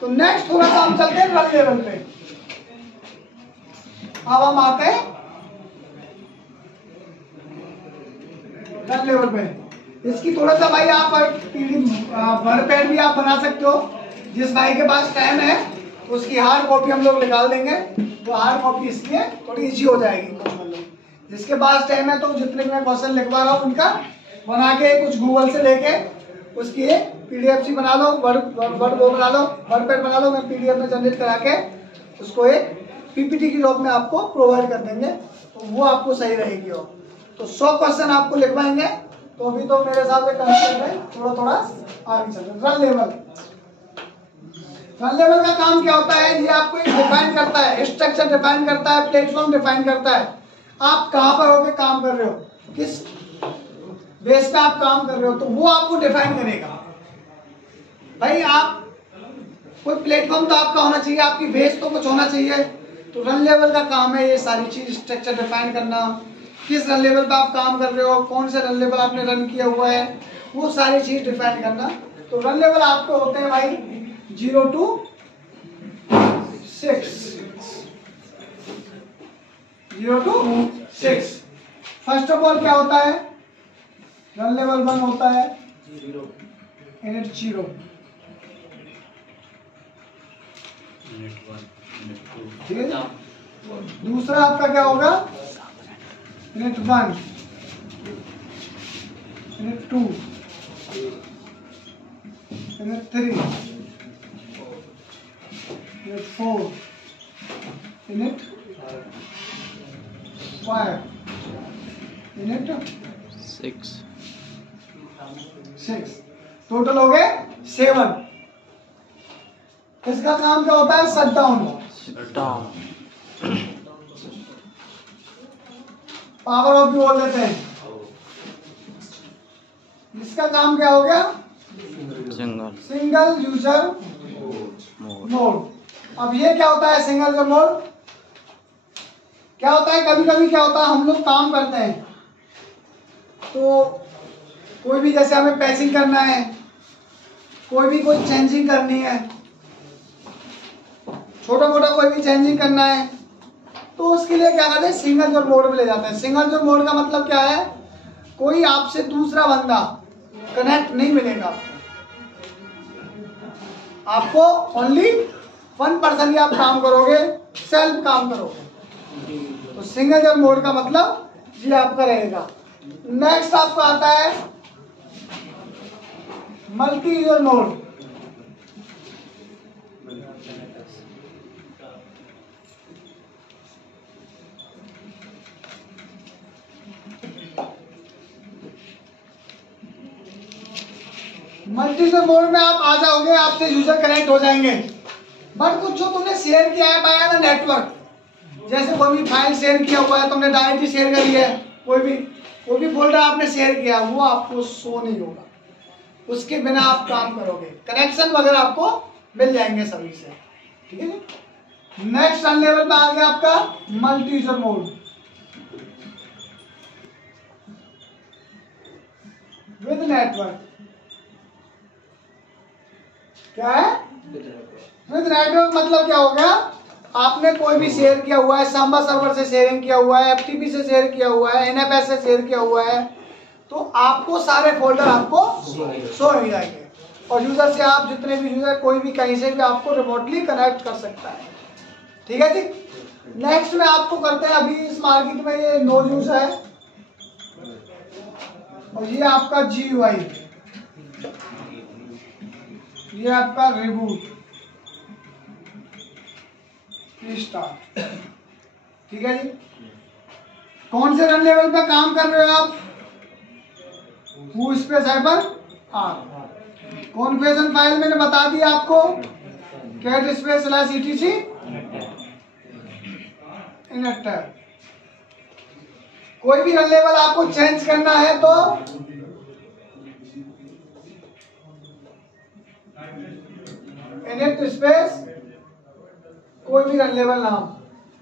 तो नेक्स्ट थोड़ा सा हम चलते हैं रन लेवल पे। अब हम आते हैं रन लेवल पे। इसकी थोड़ा सा भाई आप वर्डपैड भी आप बना सकते हो। जिस भाई के पास टाइम है उसकी हार्ड कॉपी हम लोग निकाल देंगे, तो हार्ड कॉपी इसलिए थोड़ी इजी हो जाएगी। जिसके पास टाइम है तो जितने मैं क्वेश्चन लिखवा रहा हूँ उनका बना के कुछ गूगल से लेके उसकी एक PDF सी बना लो, वर्ड वो बना लो, वर्डपैड बना लो, मैं PDF में जनरेट करा के उसको एक PPT की रूप में आपको प्रोवाइड कर देंगे, तो वो आपको सही रहेगी। और तो 100 क्वेश्चन आपको लिखवाएंगे। तो अभी तो मेरे हिसाब से कंसेप्ट है, थोड़ा थोड़ा आगे चल रहे। रन लेवल, रन लेवल का काम क्या होता है? ये आपको एक डिफाइन करता है, स्ट्रक्चर डिफाइन करता है, प्लेटफॉर्म डिफाइन करता है। आप कहाँ पर होके काम कर रहे हो, किस बेस पे आप काम कर रहे हो, तो वो आपको डिफाइन करेगा। भाई आप कोई प्लेटफॉर्म तो आपका होना चाहिए, आपकी बेस तो कुछ होना चाहिए। तो रन लेवल का काम है ये सारी चीज स्ट्रक्चर डिफाइन करना, किस रन लेवल पे आप काम कर रहे हो, कौन से रन लेवल आपने रन किया हुआ है, वो सारी चीज डिफाइन करना। तो रन लेवल आपको होते हैं भाई 0 to 6, 0 to 6। First of all क्या होता है? रन लेवल 1 होता है इनिट 0, ठीक है। दूसरा आपका क्या होगा? Init 1, init 2, init 3, init 4, init 5, init 6। Total हो गए 7। इसका काम क्या होता है? शट डाउन, पावर ऑफ भी बोल देते हैं। इसका काम क्या हो गया? Single user mode. अब ये क्या होता है सिंगल यूजर मोड? क्या होता है, कभी कभी क्या होता है, हम लोग काम करते हैं तो कोई भी, जैसे हमें पैचिंग करना है, कोई चेंजिंग करनी है, छोटा मोटा कोई भी चेंजिंग करना है, तो उसके लिए क्या करते हैं? सिंगल जोन मोड में ले जाते हैं। सिंगल जोन मोड का मतलब क्या है? कोई आपसे दूसरा बंदा कनेक्ट नहीं मिलेगा, आपको ओनली 1 पर्सन ही आप काम करोगे, सेल्फ काम करोगे। तो सिंगल जोन मोड का मतलब ये आपका रहेगा। नेक्स्ट आपका आता है multi user mode. Multi user mode में आप आ जाओगे, आपसे यूजर कनेक्ट हो जाएंगे। बट कुछ जो तुमने शेयर किया है बाय द नेटवर्क, जैसे कोई भी फाइल शेयर किया हुआ है, तुमने डायरेक्टली शेयर करी है, कोई भी फोल्डर आपने शेयर किया, वो आपको शो नहीं होगा, उसके बिना आप काम करोगे। कनेक्शन वगैरह आपको मिल जाएंगे सभी से, ठीक है। नेक्स्ट लेवल में आ गया आपका multi user mode with network. क्या है विद नेटवर्क? मतलब क्या हो गया, आपने कोई भी शेयर किया हुआ है, सांबा सर्वर से शेयरिंग किया हुआ है, एफटीपी से शेयर किया हुआ है, एनएफएस से शेयर किया हुआ है, तो आपको सारे फोल्डर आपको शो हो जाएंगे। और यूजर से आप जितने भी यूजर, कोई भी कहीं से भी आपको रिमोटली कनेक्ट कर सकता है, ठीक है जी। नेक्स्ट में आपको करते हैं, अभी इस मार्केट में ये नो यूज है, और ये आपका GUI, ये आपका रिबूट स्टार्ट, ठीक है जी। कौन से रन लेवल पे काम कर रहे हो आप? Space hyphen R. Configuration file मैंने बता दिया आपको, कैट स्पेस etc इनेक्टर। कोई भी रन लेवल आपको चेंज करना है तो इनेक्ट स्पेस कोई भी रन लेवल नाम।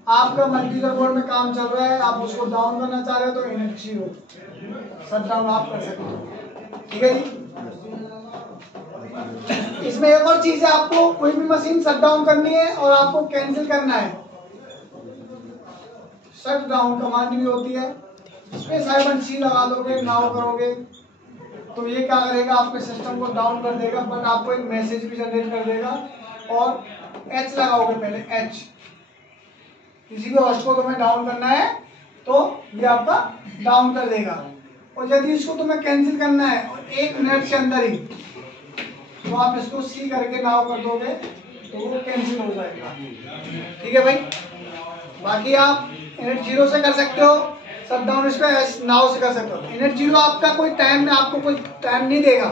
आपका मल्टी यूजर मोड में काम चल रहा है, आप उसको डाउन करना चाह रहे हो तो इनेक्ट 0 शट डाउन आप कर सकते हो, ठीक है जी। इसमें एक और चीज है, आपको कोई भी मशीन शट डाउन करनी है और आपको कैंसिल करना है, शट डाउन कमांड भी होती है। स्पेस -C लगा दोगे, नाउ करोगे तो ये क्या करेगा, आपके सिस्टम को डाउन कर देगा, बट आपको एक मैसेज भी जनरेट कर देगा। और H लगाओगे पहले, H, किसी भी होस्ट को तुम्हें डाउन करना है तो ये आपका डाउन कर देगा। और यदि इसको तुम्हें कैंसिल करना है 1 मिनट के अंदर ही, तो आप इसको C करके नाउ कर दोगे तो वो कैंसिल हो जाएगा, ठीक है भाई। बाकी आप इनेक्ट 0 से कर सकते हो, शट डाउन इस पे नाउ से कर सकते हो। इनेक्ट 0 आपका कोई टाइम में, आपको कोई टाइम नहीं देगा,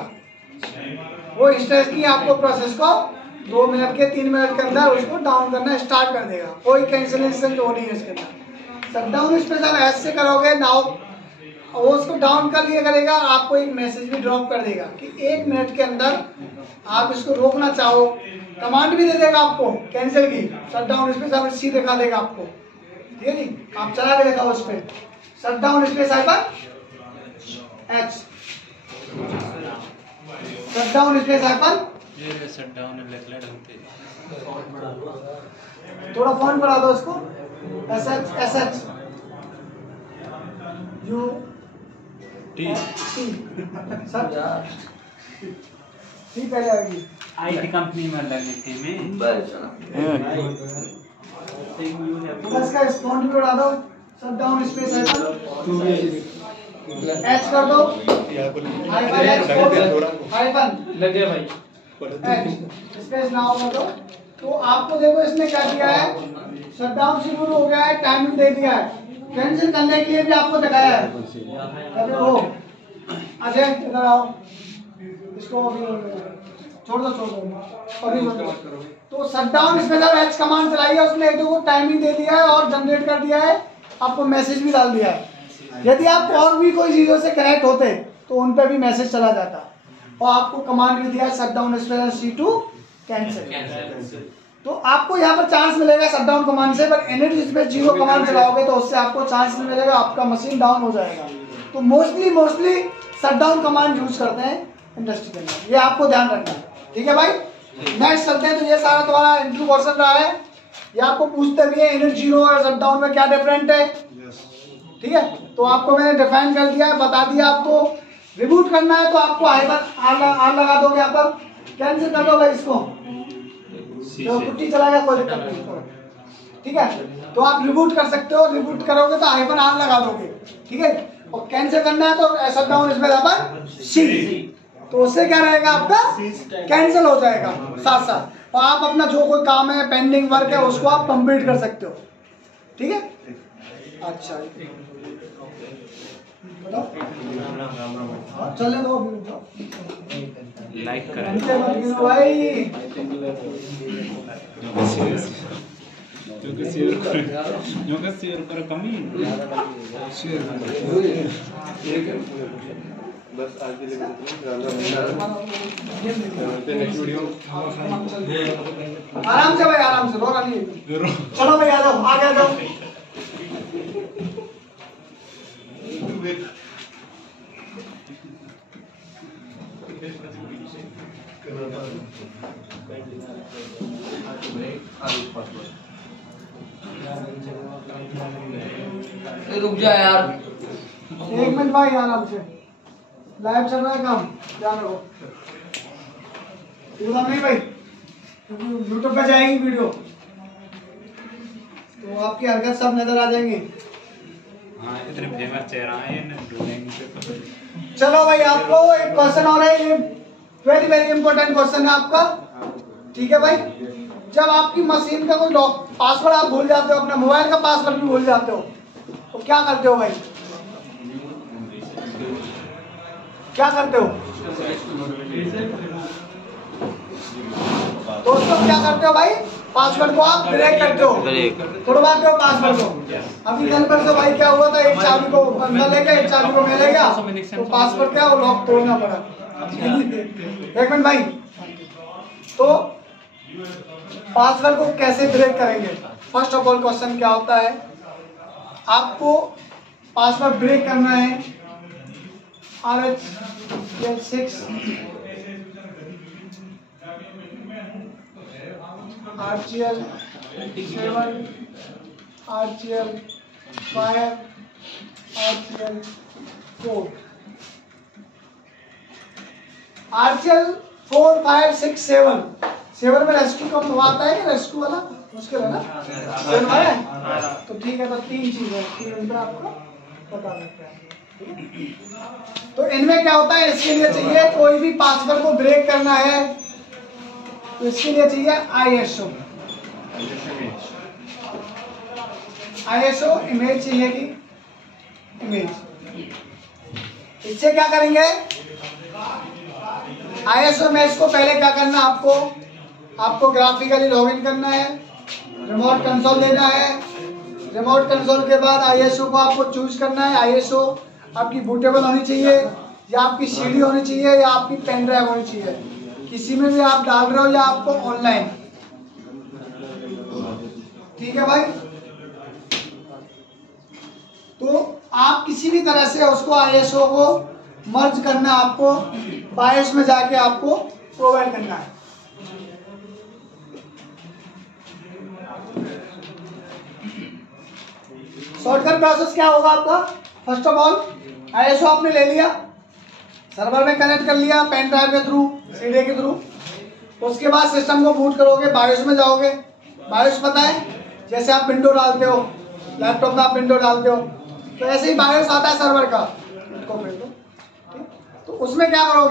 वो इंस्टेंटली आपको प्रोसेस को 2 मिनट के 3 मिनट के अंदर उसको डाउन करना स्टार्ट कर देगा, कोई कैंसिलेशन तो नहीं है इसके अंदर। शट डाउन स्पेशल एस से करोगे नाउ, वो उसको डाउन कर दिया करेगा, आपको एक मैसेज भी ड्रॉप कर देगा कि 1 मिनट के अंदर आप इसको रोकना चाहो, कमांड भी दे देगा आपको कैंसिल की। शट डाउन स्पेशल सी दिखा देगा आपको, ठीक है जी। आप चला के दिखाओ उस पर, shut down space hyper H, shut down space hyper ये शट डाउन लेखले ढंगते थोड़ा फॉन्ट बढ़ा दो इसको, SH UT ठीक है आएगी। IT कंपनी में लगने थी में प्लस का फॉन्ट भी बढ़ा दो, शट डाउन स्पेस H कर दो, हाइफन लग गया भाई, H स्पेस नाउ कर दो। तो आपको देखो इसने क्या किया है, शट डाउन शुरू हो गया है, टाइमिंग दे दिया है, कैंसिल करने के लिए भी आपको दिखाया है। अरे वो अजय इधर आओ, इसको छोड़ दो तो shut down special H command चलाई है उसने, जो टाइमिंग दे दिया है और जनरेट कर दिया है, आपको मैसेज भी डाल दिया है। यदि आप और भी कोई चीजों से कनेक्ट होते तो उन पे भी मैसेज चला जाता, और आपको कमांड भी दिया है shut down special C2 cancel. तो आपको यहाँ पर चांस मिलेगा शट डाउन कमांड से, पर इनेक्ट स्पेस 0 कमांड चलाओगे तो उससे आपको चांस नहीं मिलेगा, आपका मशीन डाउन हो जाएगा। तो mostly shut down command use करते हैं इंडस्ट्री के अंदर, ये आपको ध्यान रखना है, ठीक है भाई। नेक्स्ट चलते हैं। तो ये सारा तुम्हारा इंट्रोडक्शन रहा है, ये आपको पूछते भी है इनेक्ट 0 और शट डाउन में क्या डिफरेंट है, ठीक है। तो आपको मैंने डिफाइन कर दिया है, बता दिया। आपको रिबूट करना है तो आपको आर लगा दोगे, यहाँ पर कैंसिल कर दोगे इसको, तो कुट्टी चलाएगा, कोई दिक्कत नहीं, ठीक है। तो आप रिबूट कर सकते हो, रिबूट करोगे तो हाइफन आर लगा दोगे, ठीक है। और कैंसिल करना है तो शट डाउन इसमें हाइफन सी, तो उससे क्या रहेगा, आपका कैंसिल हो जाएगा साथ साथ, और आप अपना जो कोई काम है, पेंडिंग वर्क है, उसको आप कंप्लीट कर सकते हो, ठीक है। अच्छा बताओ। चलने दो अभी, रुक जाओ। लाइक करें नीचे मत गिरो भाई। क्योंकि शेयर कर कमी बस आज के लिए नेक्स्ट वीडियो आराम से भाई, आराम से, रोना नहीं। चलो भाई, आ जाओ, आगे आ जाओ। रुक जा यार। 1 मिनट भाई, आराम से, लाइव चल रहा है काम, ध्यान रखो। नहीं भाई, यूट्यूब पे जाएगी वीडियो तो आपकी हरकत सब नजर आ जाएंगी। हाँ इतने फेमस चेहरा है ना ढूंढेंगे। चलो भाई, आपको एक क्वेश्चन और है, ये वेरी वेरी इंपॉर्टेंट क्वेश्चन है आपका, ठीक है भाई। जब आपकी मशीन का कोई पासवर्ड आप भूल जाते हो, अपने मोबाइल का पासवर्ड भी भूल जाते हो, तो क्या करते हो भाई? क्या करते हो दोस्तों? क्या करते हो भाई? पासवर्ड को आप ब्रेक करते हो, तोड़वाते हो पासवर्ड को। अभी कल परसों भाई क्या हुआ था, एक चाबी को बंदा ले गया, एक चाबी को मैं ले गया, तो पासवर्ड क्या वो लॉक तोड़ना पड़ा। 1 मिनट भाई, तो पासवर्ड को कैसे ब्रेक करेंगे? फर्स्ट ऑफ ऑल क्वेश्चन क्या होता है, आपको पासवर्ड ब्रेक करना है RH6 RCL7 RCL5 RCL4 RCL4 5 6 7 में रेस्क्यू कम आता है कि रेस्क्यू वाला मुश्किल है ना? 7 है तो ठीक है। तो 3 चीजें 3 में आपको बता सकते हैं। तो इनमें क्या होता है, इसके लिए चाहिए कोई भी पासवर्ड को ब्रेक करना है तो इसके लिए चाहिए ISO इमेज चाहिए कि इमेज। इससे क्या करेंगे, ISO इमेज को पहले क्या करना है, आपको ग्राफिकली लॉगिन करना है, रिमोट कंसोल लेना है। रिमोट कंसोल के बाद ISO को आपको चूज करना है। ISO आपकी बूटेबल होनी चाहिए, या आपकी CD होनी चाहिए, या आपकी पेन ड्राइव होनी चाहिए, किसी में भी आप डाल रहे हो, या आपको ऑनलाइन, ठीक है भाई। तो आप किसी भी तरह से उसको ISO को मर्ज करना है, आपको BIOS में जाके आपको प्रोवाइड करना है। शॉर्टकट प्रोसेस क्या होगा आपका? फर्स्ट ऑफ ऑल ISO आपने ले लिया, सर्वर में कनेक्ट कर लिया पेन ड्राइव के थ्रू, CD के थ्रू। उसके बाद सिस्टम को बूट करोगे, BIOS में जाओगे। BIOS पता है, जैसे आप विंडो डालते हो, लैपटॉप में आप विंडो डालते हो, तो ऐसे ही BIOS आता है सर्वर का। तो उसमें क्या करोगे?